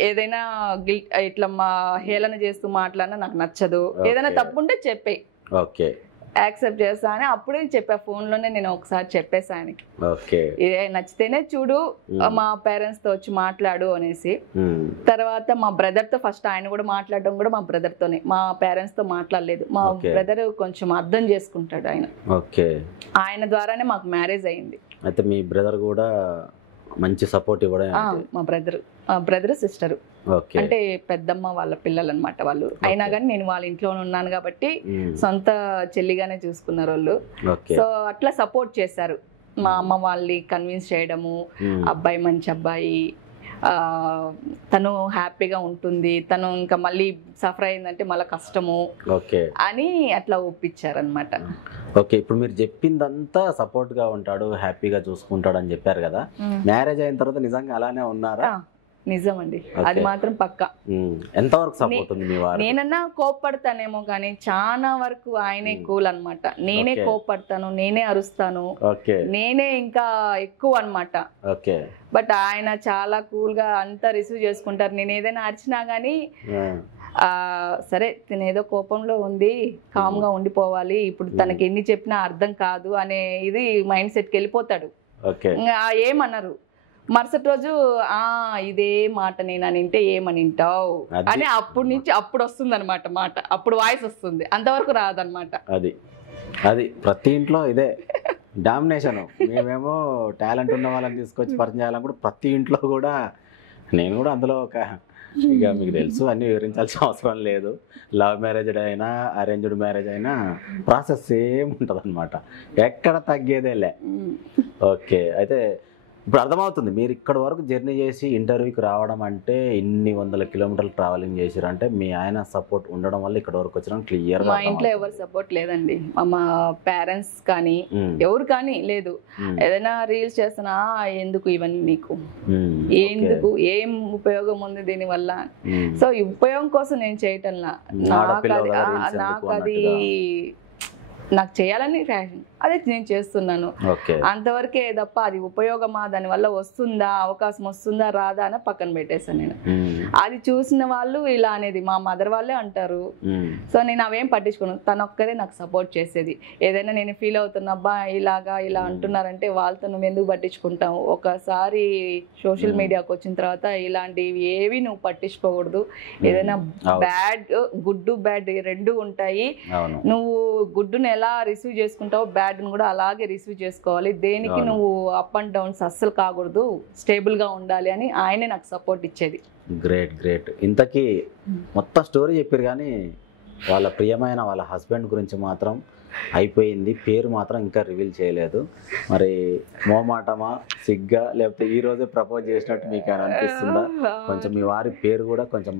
ఏదైనా ఇట్లా హేళన చేస్తూ మాట్లాడినా నాకు నచ్చదు, ఏదైనా తప్పుంటే చెప్పే యాక్సెప్ట్ చేస్తా అని అప్పుడే చెప్పా. ఫోన్ లోనే నేను ఒకసారి చెప్పేసా ఆయనకి, నచ్చితేనే చూడు, మా పేరెంట్స్ తో వచ్చి మాట్లాడు అనేసి. తర్వాత మా బ్రదర్ తో ఫస్ట్ ఆయన కూడా మాట్లాడడం కూడా మా బ్రదర్ తోనే, మా పేరెంట్స్ తో మాట్లాడలేదు. మా బ్రదర్ కొంచెం అర్థం చేసుకుంటాడు ఆయన ద్వారానే మాకు మ్యారేజ్ అయింది. అయితే మీ బ్రదర్ కూడా మంచి సపోర్ట్ ఇవ్వడం? మా బ్రదర్ సిస్టర్ అంటే పెద్దమ్మ వాళ్ళ పిల్లలు అనమాట వాళ్ళు. అయినా కానీ నేను వాళ్ళ ఇంట్లోనే ఉన్నాను కాబట్టి సొంత చెల్లిగానే చూసుకున్నారు వాళ్ళు. సో అట్లా సపోర్ట్ చేశారు. మా అమ్మ వాళ్ళని కన్విన్స్ చేయడము, అబ్బాయి మంచి అబ్బాయి, తను హ్యాపీగా ఉంటుంది, తను ఇంకా మళ్ళీ సఫర్ అయిందంటే మళ్ళీ కష్టము అని అట్లా ఒప్పించారు అనమాట. ఇప్పుడు మీరు చెప్పిందంతా సపోర్ట్ గా ఉంటాడు, హ్యాపీగా చూసుకుంటాడు అని చెప్పారు కదా, మ్యారేజ్ అయిన తర్వాత నిజంగా అలానే ఉన్నారా? నిజమండి, అది మాత్రం పక్కా. ఎంతవరకు సపోర్ట్ ఉంది మీ వారు? నేనన్నా కోప్పడతానేమో కానీ చాలా వరకు ఆయనే కూల్ అనమాట. నేనే కోప్పడతాను, నేనే అరుస్తాను, నేనే ఇంకా ఎక్కువ అనమాట. బట్ ఆయన చాలా కూల్ గా అంతా రిసీవ్ చేసుకుంటారు. నేను ఏదైనా అరిచినా గానీ సరే తినేదో కోపంలో ఉంది, కామ్ గా ఉండిపోవాలి, ఇప్పుడు తనకి ఎన్ని చెప్పినా అర్థం కాదు అనే ఇది మైండ్ సెట్కి వెళ్ళిపోతాడు. ఏమన్నారు మరుసటి రోజు ఇదే మాట నేను అని వింటే ఏమని వింటావు అని అప్పటి నుంచి అప్పుడు వస్తుంది అనమాట మాట, అప్పుడు వాయిస్ వస్తుంది, అంతవరకు రాదనమాట. అది ప్రతి ఇంట్లో ఇదే డామినేషన్. మేమేమో టాలెంట్ ఉన్న వాళ్ళని తీసుకొచ్చి పరిచయం చేయాలని కూడా ప్రతి ఇంట్లో కూడా, నేను కూడా అందులో ఒక, ఇక మీకు తెలుసు అన్ని వివరించాల్సిన అవసరం లేదు. లవ్ మ్యారేజ్ అయినా అరేంజ్డ్ మ్యారేజ్ అయినా ప్రాసెస్ సేమ్ ఉంటుంది అనమాట, ఎక్కడ తగ్గేదేలే. అయితే ఇప్పుడు అర్థమవుతుంది మీరు ఇక్కడ వరకు జర్నీ చేసి ఇంటర్వ్యూకి రావడం అంటే ఇన్ని వందల కిలోమీటర్లు ట్రావెలింగ్ చేసిరంటే మీ ఆయన సపోర్ట్ ఉండడం వల్ల ఇక్కడ వరకు వచ్చిన క్లియర్గా. మా ఇంట్లో ఎవరు సపోర్ట్ లేదండి, మా పేరెంట్స్ కానీ ఎవరు కానీ లేదు. ఏదైనా రీల్స్ చేస్తున్నా ఎందుకు ఇవన్నీ నీకు, ఎందుకు, ఏం ఉపయోగం ఉంది దీని వల్ల? సో ఈ ఉపయోగం కోసం నేను చేయటంలా, నాకు అది నాకు చేయాలని ఫ్యాషన్, అదే నేను చేస్తున్నాను అంతవరకే తప్ప అది ఉపయోగమా, దానివల్ల వస్తుందా, అవకాశం వస్తుందా రాదా అని పక్కన పెట్టేశాను నేను. అది చూసిన వాళ్ళు ఇలా అనేది మా మదర్ వాళ్ళే అంటారు. సో నేను అవేం పట్టించుకున్నాను, తను ఒక్కరే నాకు సపోర్ట్ చేసేది. ఏదైనా నేను ఫీల్ అవుతున్నా, అబ్బా ఇలా అంటున్నారంటే వాళ్ళతో నువ్వు ఎందుకు పట్టించుకుంటావు, ఒకసారి సోషల్ మీడియాకి వచ్చిన తర్వాత ఇలాంటివి ఏవి నువ్వు పట్టించుకోకూడదు. ఏదైనా బ్యాడ్, గుడ్ బ్యాడ్ రెండు ఉంటాయి. నువ్వు గుడ్డును ఎలా రిసీవ్ చేసుకుంటావో బ్యాడ్ని కూడా అలాగే రిసీవ్ చేసుకోవాలి. దేనికి నువ్వు అప్ అండ్ డౌన్స్ అస్సలు కాకూడదు, స్టేబుల్గా ఉండాలి అని ఆయనే నాకు సపోర్ట్ ఇచ్చేది. Great great. ఇంతకీ మొత్తం స్టోరీ చెప్పారు కానీ వాళ్ళ ప్రియమైన వాళ్ళ హస్బెండ్ గురించి మాత్రం అయిపోయింది, పేరు మాత్రం ఇంకా రివీల్ చేయలేదు. మరి మోమాటమా, సిగ్గా, లేకపోతే ఈ రోజే ప్రపోజ్ చేసినట్టు మీకు అనిపిస్తుందా? కొంచెం మీ వారి పేరు కూడా కొంచెం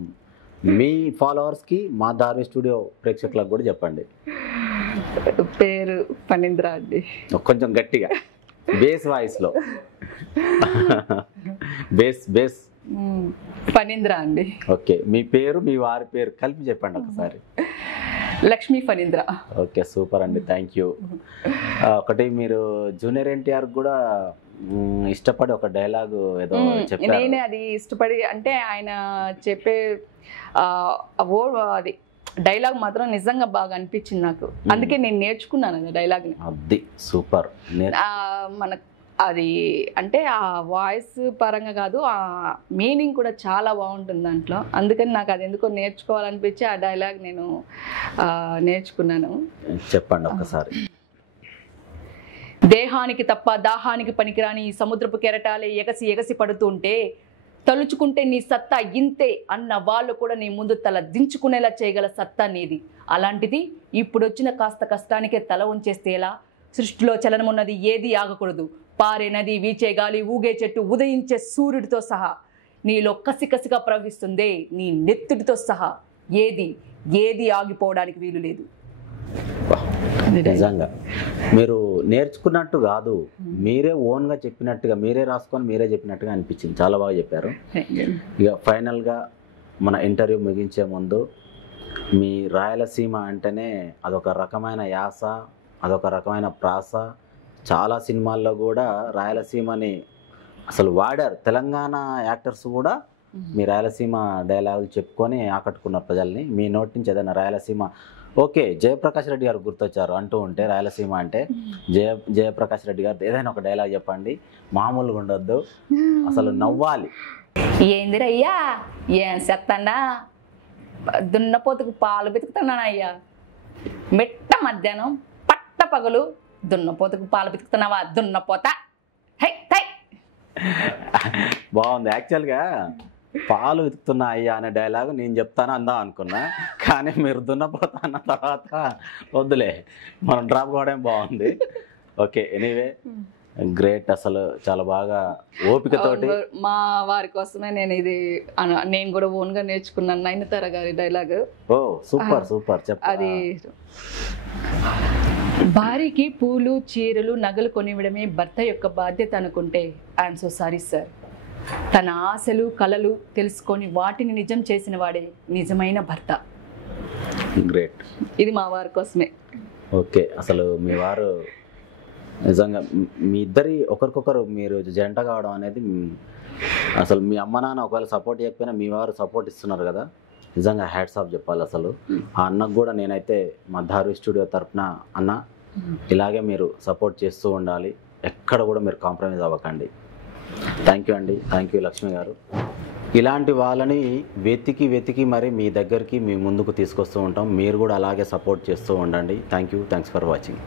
మీ ఫాలోవర్స్కి, మా దార్వి స్టూడియో ప్రేక్షకులకు కూడా చెప్పండి. పేరు ఫణీంద్ర అండి. కొంచెం గట్టిగా బేస్ వాయిస్లో. బేస్ ఫణీంద్ర అండి. ఓకే, మీ పేరు మీ వారి పేరు కలిపి చెప్పండి ఒకసారి. లక్ష్మీ ఫణీంద్ర. ఓకే, సూపర్ అండి, థ్యాంక్ యూ. ఒకటి మీరు జూనియర్ ఎన్టీఆర్ కూడా ఇష్టపడి ఒక డైలాగ్ ఏదో చెప్పారు. నేనే అది ఇష్టపడి, అంటే ఆయన చెప్పే అది డైలాగ్ మాత్రం నిజంగా బాగా అనిపించింది నాకు, అందుకే నేను నేర్చుకున్నాను అది డైలాగ్ని. అది సూపర్. మన అది అంటే ఆ వాయిస్ పరంగా కాదు, ఆ మీనింగ్ కూడా చాలా బాగుంటుంది దాంట్లో. అందుకని నాకు అది ఎందుకో నేర్చుకోవాలనిపించి ఆ డైలాగ్ నేను నేర్చుకున్నాను. చెప్పండి ఒకసారి. దేహానికి తప్ప దాహానికి పనికిరాని ఈ సముద్రపు కెరటాలే ఎగసి పడుతుంటే తలుచుకుంటే నీ సత్తా ఇంతే అన్న వాళ్ళు కూడా నీ ముందు తల దించుకునేలా చేయగల సత్తా నీది. అలాంటిది ఇప్పుడు వచ్చిన కాస్త కష్టానికే తల ఉంచేస్తే ఎలా? సృష్టిలో చలనమున్నది ఏది ఆగకూడదు. పారే నది, వీచే గాలి, ఊగే చెట్టు, ఉదయించే సూర్యుడితో సహా నీలో కసికసిగా ప్రవహిస్తుందే నీ నెత్తుడితో సహా ఏది ఆగిపోవడానికి వీలు లేదు. నిజంగా మీరు నేర్చుకున్నట్టు కాదు, మీరే ఓన్గా చెప్పినట్టుగా, మీరే రాసుకొని మీరే చెప్పినట్టుగా అనిపించింది. చాలా బాగా చెప్పారు. ఇక ఫైనల్గా మన ఇంటర్వ్యూ ముగించే ముందు, మీ రాయలసీమ అంటేనే అదొక రకమైన యాస, అదొక రకమైన ప్రాస. చాలా సినిమాల్లో కూడా రాయలసీమని అసలు వాడారు. తెలంగాణ యాక్టర్స్ కూడా మీ రాయలసీమ డైలాగులు చెప్పుకొని ఆకట్టుకున్నారు ప్రజల్ని. మీ నోటి నుంచి ఏదైనా రాయలసీమ, ఓకే జయప్రకాష్ రెడ్డి గారు గుర్తొచ్చారు అంటూ ఉంటే, రాయలసీమ అంటే జయప్రకాష్ రెడ్డి గారు ఏదైనా ఒక డైలాగ్ చెప్పండి, మామూలుగా ఉండొద్దు, అసలు నవ్వాలి. ఏందిరయ్యా, ఏం చెత్తన్నా, దున్నపోతుకు పాలు వెతుకుతున్నానయ్యా, మెట్ట మధ్యాహ్నం పట్ట పగలు దున్నపోతుకు పాలు వెతుకుతున్నావా దున్నపోత. బాగుంది. యాక్చువల్గా పాలు వెతుకుతున్నా అయ్యా అనే డైలాగ్ నేను చెప్తాను అందాం అనుకున్నా, కానీ మీరు దున్నపోతా అన్న తర్వాత వద్దులే, మనం డ్రాప్ కావడం బాగుంది. Okay, anyway great. అసలు చాలా బాగా ఓపికతోటి మా వారి కోసమే నేను కూడా ఓన్గా నేర్చుకున్నాను నయనతార గారి డైలాగ్. ఓ సూపర్ సూపర్. అది భార్యకి పూలు, చీరలు, నగలు కొనివ్వడమే భర్త యొక్క బాధ్యత అనుకుంటే ఐఎమ్ సో సారీ సార్. తన ఆశలు, కలలు తెలుసుకొని వాటిని నిజం చేసిన వాడే నిజమైన భర్త. గ్రేట్. ఇది మా వారి కోసమే. ఓకే, అసలు మీ వారు నిజంగా మీ ఇద్దరి ఒకరికొకరు మీరు జంట కావడం అనేది, అసలు మీ అమ్మ నాన్న ఒకవేళ సపోర్ట్ చేయకపోయినా మీ వారు సపోర్ట్ ఇస్తున్నారు కదా, నిజంగా హ్యాట్స్ ఆఫ్ చెప్పాలి. అసలు ఆ అన్నకు కూడా నేనైతే మా దార్వి స్టూడియో తరఫున, అన్న ఇలాగే మీరు సపోర్ట్ చేస్తూ ఉండాలి, ఎక్కడ కూడా మీరు కాంప్రమైజ్ అవ్వకండి. థ్యాంక్ యూ అండి, థ్యాంక్ యూ లక్ష్మి గారు. ఇలాంటి వాళ్ళని వెతికి మరి మీ దగ్గరికి మీ ముందుకు తీసుకొస్తూ ఉంటాం. మీరు కూడా అలాగే సపోర్ట్ చేస్తూ ఉండండి. Thank you, thanks for watching.